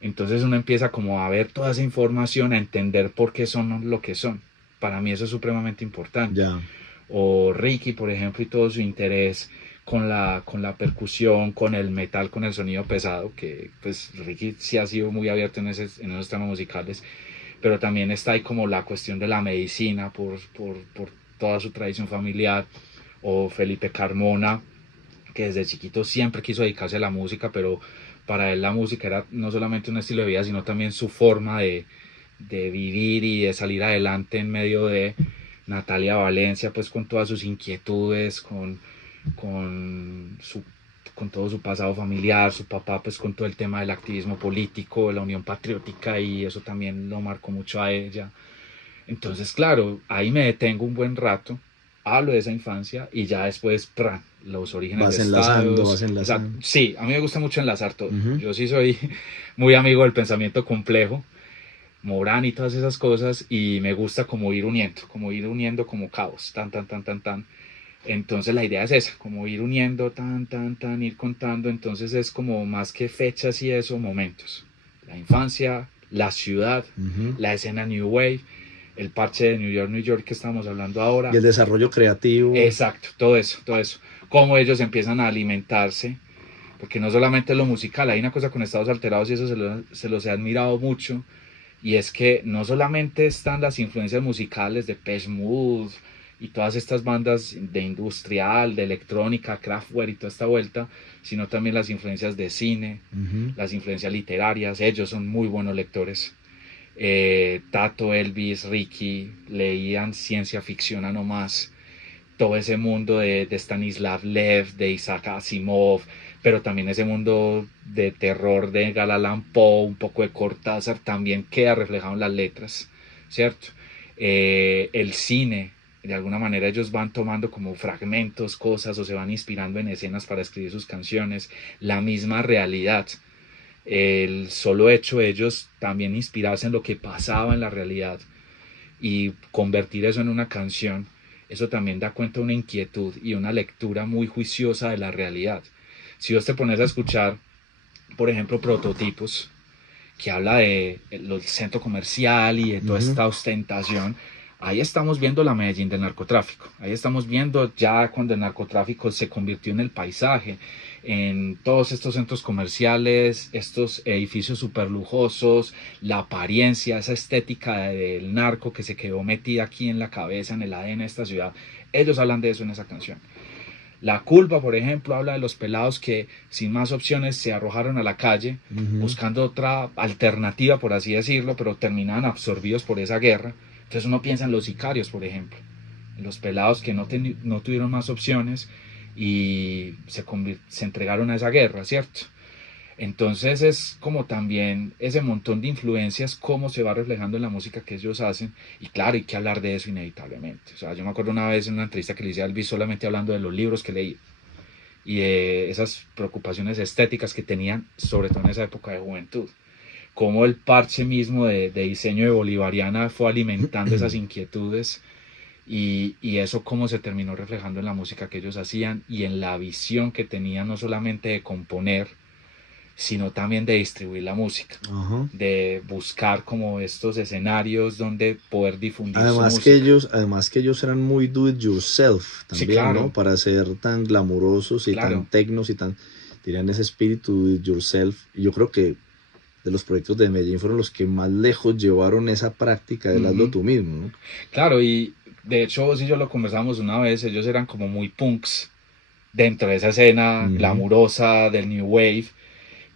entonces uno empieza como a ver toda esa información, a entender por qué son lo que son. Para mí eso es supremamente importante. Ya. O Ricky, por ejemplo, y todo su interés con la percusión, con el metal, con el sonido pesado, que pues Ricky sí ha sido muy abierto en esos temas musicales, pero también está ahí como la cuestión de la medicina por toda su tradición familiar, o Felipe Carmona, que desde chiquito siempre quiso dedicarse a la música, pero para él la música era no solamente un estilo de vida, sino también su forma de vivir y de salir adelante en medio de Natalia Valencia, pues con todas sus inquietudes, con, su, con todo su pasado familiar, su papá pues con todo el tema del activismo político, la unión patriótica y eso también lo marcó mucho a ella. Entonces, claro, ahí me detengo un buen rato, hablo de esa infancia y ya después, ¡pran! Los orígenes de Vas enlazando, estados. vas Exacto. enlazando. Sí, a mí me gusta mucho enlazar todo. Ujú. Yo sí soy muy amigo del pensamiento complejo, Morán y todas esas cosas, y me gusta como ir uniendo como cabos, tan, tan, tan, tan, tan. Entonces la idea es esa, como ir uniendo, tan, tan, tan, ir contando. Entonces es como más que fechas y eso, momentos. La infancia, la ciudad, Ujú. la escena New Wave, el parche de New York que estamos hablando Y ahora. el desarrollo creativo. Exacto, todo eso, todo eso. Cómo ellos empiezan a alimentarse, porque no solamente lo musical, hay una cosa con Estados Alterados y eso se los he admirado mucho, y es que no solamente están las influencias musicales de Depeche Mode y todas estas bandas de industrial, de electrónica, Kraftwerk y toda esta vuelta, sino también las influencias de cine, Ujú. las influencias literarias. Ellos son muy buenos lectores. Tato, Elvis, Ricky leían ciencia ficción a no más. Todo ese mundo de Stanislav Lev, de Isaac Asimov, pero también ese mundo de terror de Edgar Allan Poe, un poco de Cortázar, también queda reflejado en las letras, ¿cierto? El cine, de alguna manera ellos van tomando como fragmentos, cosas, o se van inspirando en escenas para escribir sus canciones, la misma realidad. El solo hecho de ellos también inspirarse en lo que pasaba en la realidad y convertir eso en una canción, eso también da cuenta de una inquietud y una lectura muy juiciosa de la realidad. Si vos te pones a escuchar, por ejemplo, Prototipos, que habla de el centro comercial y de toda Ujú. esta ostentación, ahí estamos viendo la Medellín del narcotráfico. Ahí estamos viendo ya cuando el narcotráfico se convirtió en el paisaje, en todos estos centros comerciales, estos edificios súper lujosos, la apariencia, esa estética del narco que se quedó metida aquí en la cabeza, en el ADN de esta ciudad. Ellos hablan de eso en esa canción. La Culpa, por ejemplo, habla de los pelados que sin más opciones se arrojaron a la calle Ujú. buscando otra alternativa, por así decirlo, pero terminaban absorbidos por esa guerra. Entonces uno piensa en los sicarios, por ejemplo, en los pelados que no tuvieron más opciones y se entregaron a esa guerra, ¿cierto? Entonces es como también ese montón de influencias, cómo se va reflejando en la música que ellos hacen. Y claro, hay que hablar de eso inevitablemente. O sea, yo me acuerdo una vez en una entrevista que le hice a Elvis solamente hablando de los libros que leí y de esas preocupaciones estéticas que tenían, sobre todo en esa época de juventud. Cómo el parche mismo de diseño de Bolivariana fue alimentando esas inquietudes y eso cómo se terminó reflejando en la música que ellos hacían y en la visión que tenían no solamente de componer, sino también de distribuir la música, Ajá. de buscar como estos escenarios donde poder difundir su música. Además que ellos eran muy do it yourself Sí, también, ¿no? claro, Para ser tan glamurosos y tan claro. tecnos y tan, tenían ese espíritu do it yourself. Y yo creo que de los proyectos de Medellín fueron los que más lejos llevaron esa práctica del hazlo Ujú. tú mismo, ¿no? Claro, y de hecho vos y yo lo conversamos una vez, ellos eran como muy punks dentro de esa escena Ujú. glamurosa del New Wave.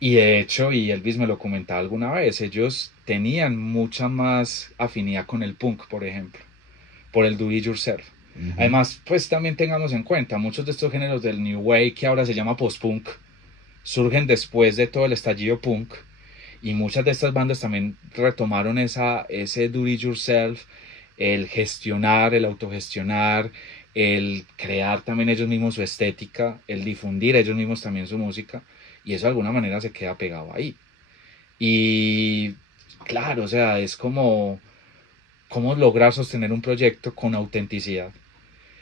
Y de hecho, y Elvis me lo comentaba alguna vez, ellos tenían mucha más afinidad con el punk, por ejemplo, por el do it yourself. Ujú. Además, pues también tengamos en cuenta, muchos de estos géneros del New Wave, que ahora se llama post-punk, surgen después de todo el estallido punk, y muchas de estas bandas también retomaron ese do it yourself, el gestionar, el autogestionar, el crear también ellos mismos su estética, el difundir ellos mismos también su música, y eso de alguna manera se queda pegado ahí. Y claro, o sea, es como cómo lograr sostener un proyecto con autenticidad.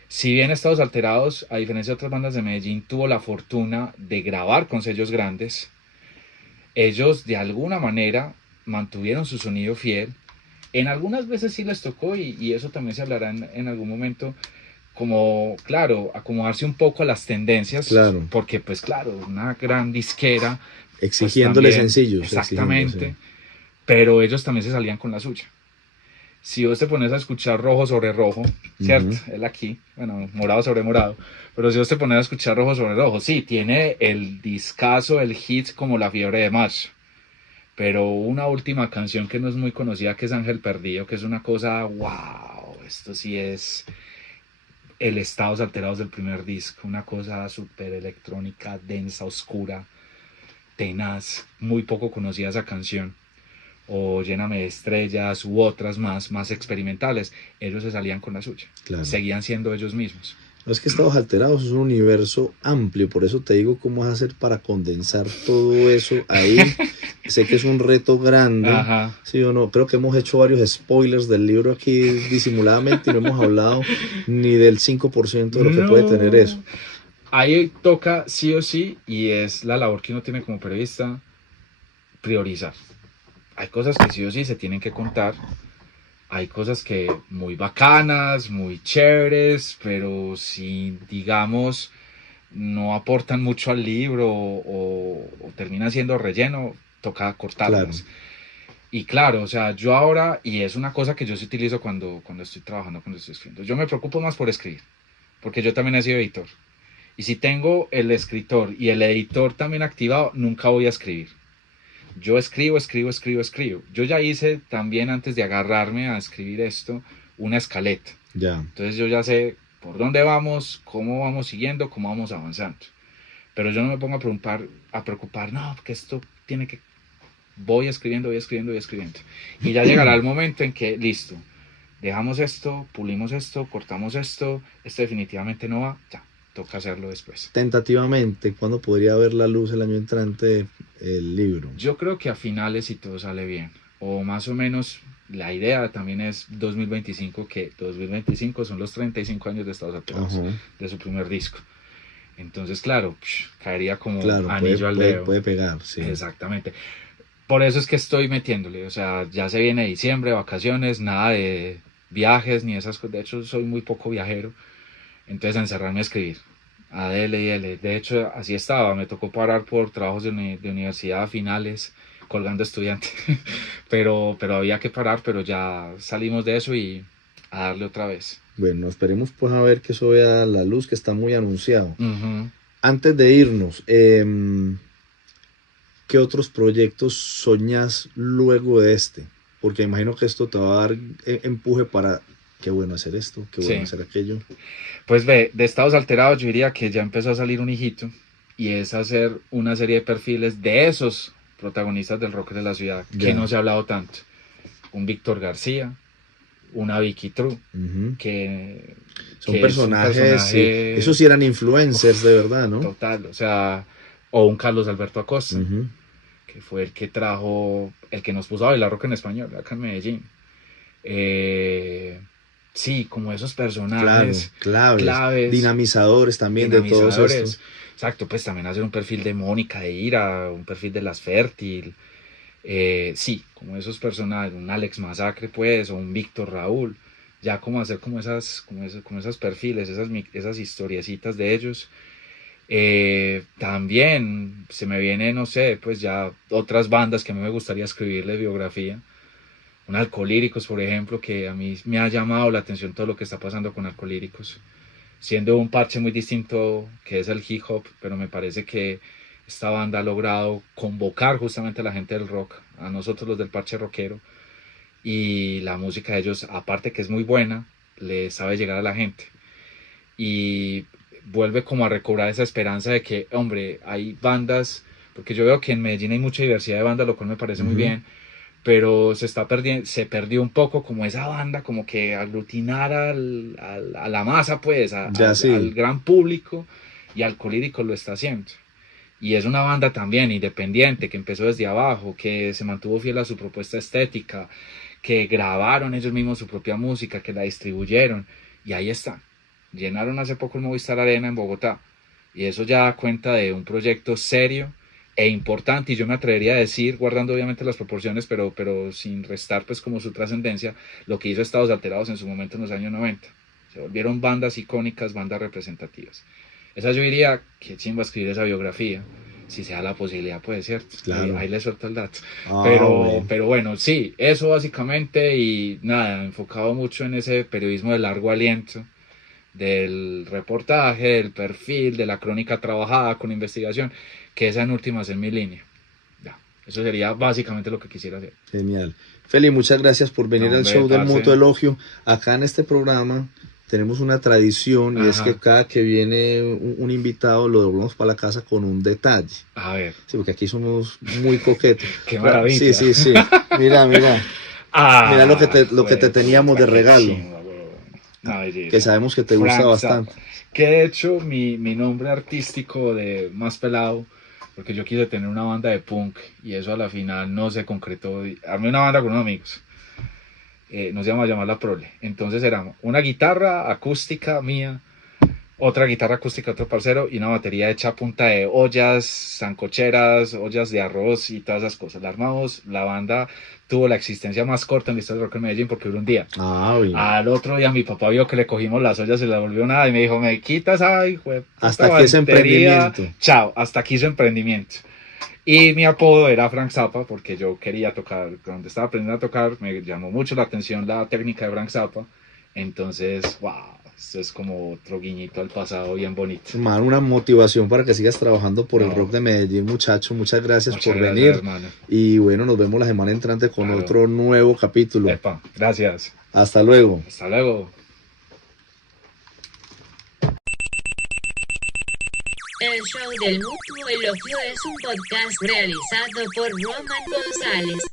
Si bien Estados Alterados, a diferencia de otras bandas de Medellín, tuvo la fortuna de grabar con sellos grandes, ellos de alguna manera mantuvieron su sonido fiel. En algunas veces sí les tocó, y eso también se hablará en algún momento, como, claro, acomodarse un poco a las tendencias, Claro, porque pues claro, una gran disquera, pues exigiéndole también, sencillos, exigiendo, sí. exactamente, pero ellos también se salían con la suya. Si vos te pones a escuchar rojo sobre rojo, ¿cierto? Ujú. Él aquí, bueno, morado sobre morado, pero si vos te pones a escuchar rojo sobre rojo, sí, tiene el discazo, el hit como La Fiebre de Marzo, pero una última canción que no es muy conocida, que es Ángel Perdido, que es una cosa, wow, esto sí es el Estados Alterados del primer disco, una cosa súper electrónica, densa, oscura, tenaz, muy poco conocida esa canción, o Lléname de estrellas u otras más experimentales. Ellos se salían con la suya, Claro. seguían siendo ellos mismos. No es que Estados Alterados es un universo amplio, por eso te digo cómo vas a hacer para condensar todo eso ahí. Sé que es un reto grande, Ajá. sí o no. Creo que hemos hecho varios spoilers del libro aquí disimuladamente y no hemos hablado ni del 5% de lo que puede tener eso. No. Ahí toca sí o sí, y es la labor que uno tiene como periodista, priorizar. Hay cosas que sí o sí se tienen que contar, hay cosas que muy bacanas, muy chéveres, pero si digamos no aportan mucho al libro o termina siendo relleno, toca Claro, cortarlas. Y claro, o sea, yo ahora, y es una cosa que yo sí utilizo cuando estoy trabajando, cuando estoy escribiendo, yo me preocupo más por escribir, porque yo también he sido editor. Y si tengo el escritor y el editor también activado, nunca voy a escribir. Yo escribo, escribo, escribo, escribo. Yo ya hice también antes de agarrarme a escribir esto una escaleta. ya. Entonces yo ya sé por dónde vamos, cómo vamos siguiendo, cómo vamos avanzando. Pero yo no me pongo a preocupar, no, porque esto tiene que... Voy escribiendo, voy escribiendo, voy escribiendo. Y ya llegará el momento en que, listo, dejamos esto, pulimos esto, cortamos esto definitivamente no va, ya, toca hacerlo después. Tentativamente, ¿cuándo podría ver la luz el año entrante el libro? Yo creo que a finales si todo sale bien, o más o menos la idea también es 2025, que 2025 son los 35 años de Estados Alterados, Ajá. de su primer disco. Entonces, claro, caería como Claro, anillo al dedo. puede pegar, sí. Exactamente. Por eso es que estoy metiéndole, o sea, ya se viene diciembre, vacaciones, nada de viajes ni esas cosas. De hecho, soy muy poco viajero. Entonces, a encerrarme a escribir. A dele y dele. De hecho, así estaba. Me tocó parar por trabajos de universidad finales, colgando estudiantes. pero había que parar, pero ya salimos de eso y a darle otra vez. Bueno, esperemos pues a ver que eso vea la luz, que está muy anunciado. Ujú. Antes de irnos, ¿qué otros proyectos soñas luego de este? Porque imagino que esto te va a dar empuje para qué bueno hacer esto, qué bueno Sí. hacer aquello. Pues ve, de Estados Alterados yo diría que ya empezó a salir un hijito y es hacer una serie de perfiles de esos protagonistas del rock de la ciudad que Ya. no se ha hablado tanto. Un Víctor García, una Vicky True, Ujú. que, Son que es un personajes, sí. personaje Esos sí eran influencers de verdad, ¿no? total, o sea, o un Carlos Alberto Acosta, Ujú. que fue el que trajo, el que nos puso a bailar rock en español acá en Medellín. sí, como esos Claro, personajes claves, dinamizadores también de todos estos. Exacto, pues también hacer un perfil de Mónica de Ira, un perfil de Las Fértil, sí, como esos personajes, un Alex Masacre pues, o un Víctor Raúl, ya como hacer como esos perfiles, esas historiecitas de ellos. También se me viene, no sé, pues ya otras bandas que a mí me gustaría escribirle biografía. Un Alcolíricos, por ejemplo, que a mí me ha llamado la atención todo lo que está pasando con Alcolíricos, siendo un parche muy distinto que es el hip hop, pero me parece que esta banda ha logrado convocar justamente a la gente del rock, a nosotros los del parche rockero, y la música de ellos, aparte que es muy buena, le sabe llegar a la gente. Y vuelve como a recobrar esa esperanza de que, hombre, hay bandas, porque yo veo que en Medellín hay mucha diversidad de bandas, lo cual me parece muy bien, pero se perdió un poco como esa banda, como que aglutinar a la masa, pues, al gran público, y Alcolíricos lo está haciendo. Y es una banda también independiente, que empezó desde abajo, que se mantuvo fiel a su propuesta estética, que grabaron ellos mismos su propia música, que la distribuyeron, y ahí están. Llenaron hace poco el Movistar Arena en Bogotá, y eso ya da cuenta de un proyecto serio e importante, y yo me atrevería a decir, guardando obviamente las proporciones, pero sin restar pues como su trascendencia, lo que hizo Estados Alterados en su momento en los años 90. Se volvieron bandas icónicas, bandas representativas. Esa yo diría, que chimba escribir esa biografía, si se da la posibilidad, puede ser. Claro. Ahí le suelto el dato. Pero bueno, sí, eso básicamente, y nada, enfocado mucho en ese periodismo de largo aliento, del reportaje, del perfil, de la crónica trabajada con investigación, que esa en últimas es mi línea. Ya, eso sería básicamente lo que quisiera hacer. Genial. Feli, muchas gracias por venir al show del Mutuo Elogio. Acá en este programa tenemos una tradición, y es que cada que viene un invitado lo devolvemos para la casa con un detalle. A ver. Sí, porque aquí somos muy coquetos. Qué maravilla. Sí. Mira. Mira lo que te teníamos de regalo. Que sabemos que te gusta bastante. Que de hecho mi nombre artístico de Más Pelado, porque yo quise tener una banda de punk y eso a la final no se concretó. Armé una banda con unos amigos. Nos íbamos a llamar La Prole. Entonces éramos una guitarra acústica mía, otra guitarra acústica de otro parcero y una batería hecha a punta de ollas, sancocheras, ollas de arroz y todas esas cosas. La armamos, la banda tuvo la existencia más corta en la historia del rock en Medellín porque duró un día. Al otro día mi papá vio que le cogimos las ollas y la volvió nada y me dijo, me quitas, ay, güey. Hasta aquí ese emprendimiento. Chao, hasta aquí su emprendimiento. Y mi apodo era Frank Zappa porque yo quería tocar, cuando estaba aprendiendo a tocar me llamó mucho la atención la técnica de Frank Zappa. Entonces, wow, esto es como otro guiñito al pasado bien bonito. Hermano, una motivación para que sigas trabajando por el rock de Medellín, muchacho. Muchas gracias por venir. Hermano. Y bueno, nos vemos la semana entrante con otro nuevo capítulo. Epa, gracias. Hasta luego. Hasta luego. El show del Mutuo Elogio es un podcast realizado por Roman González.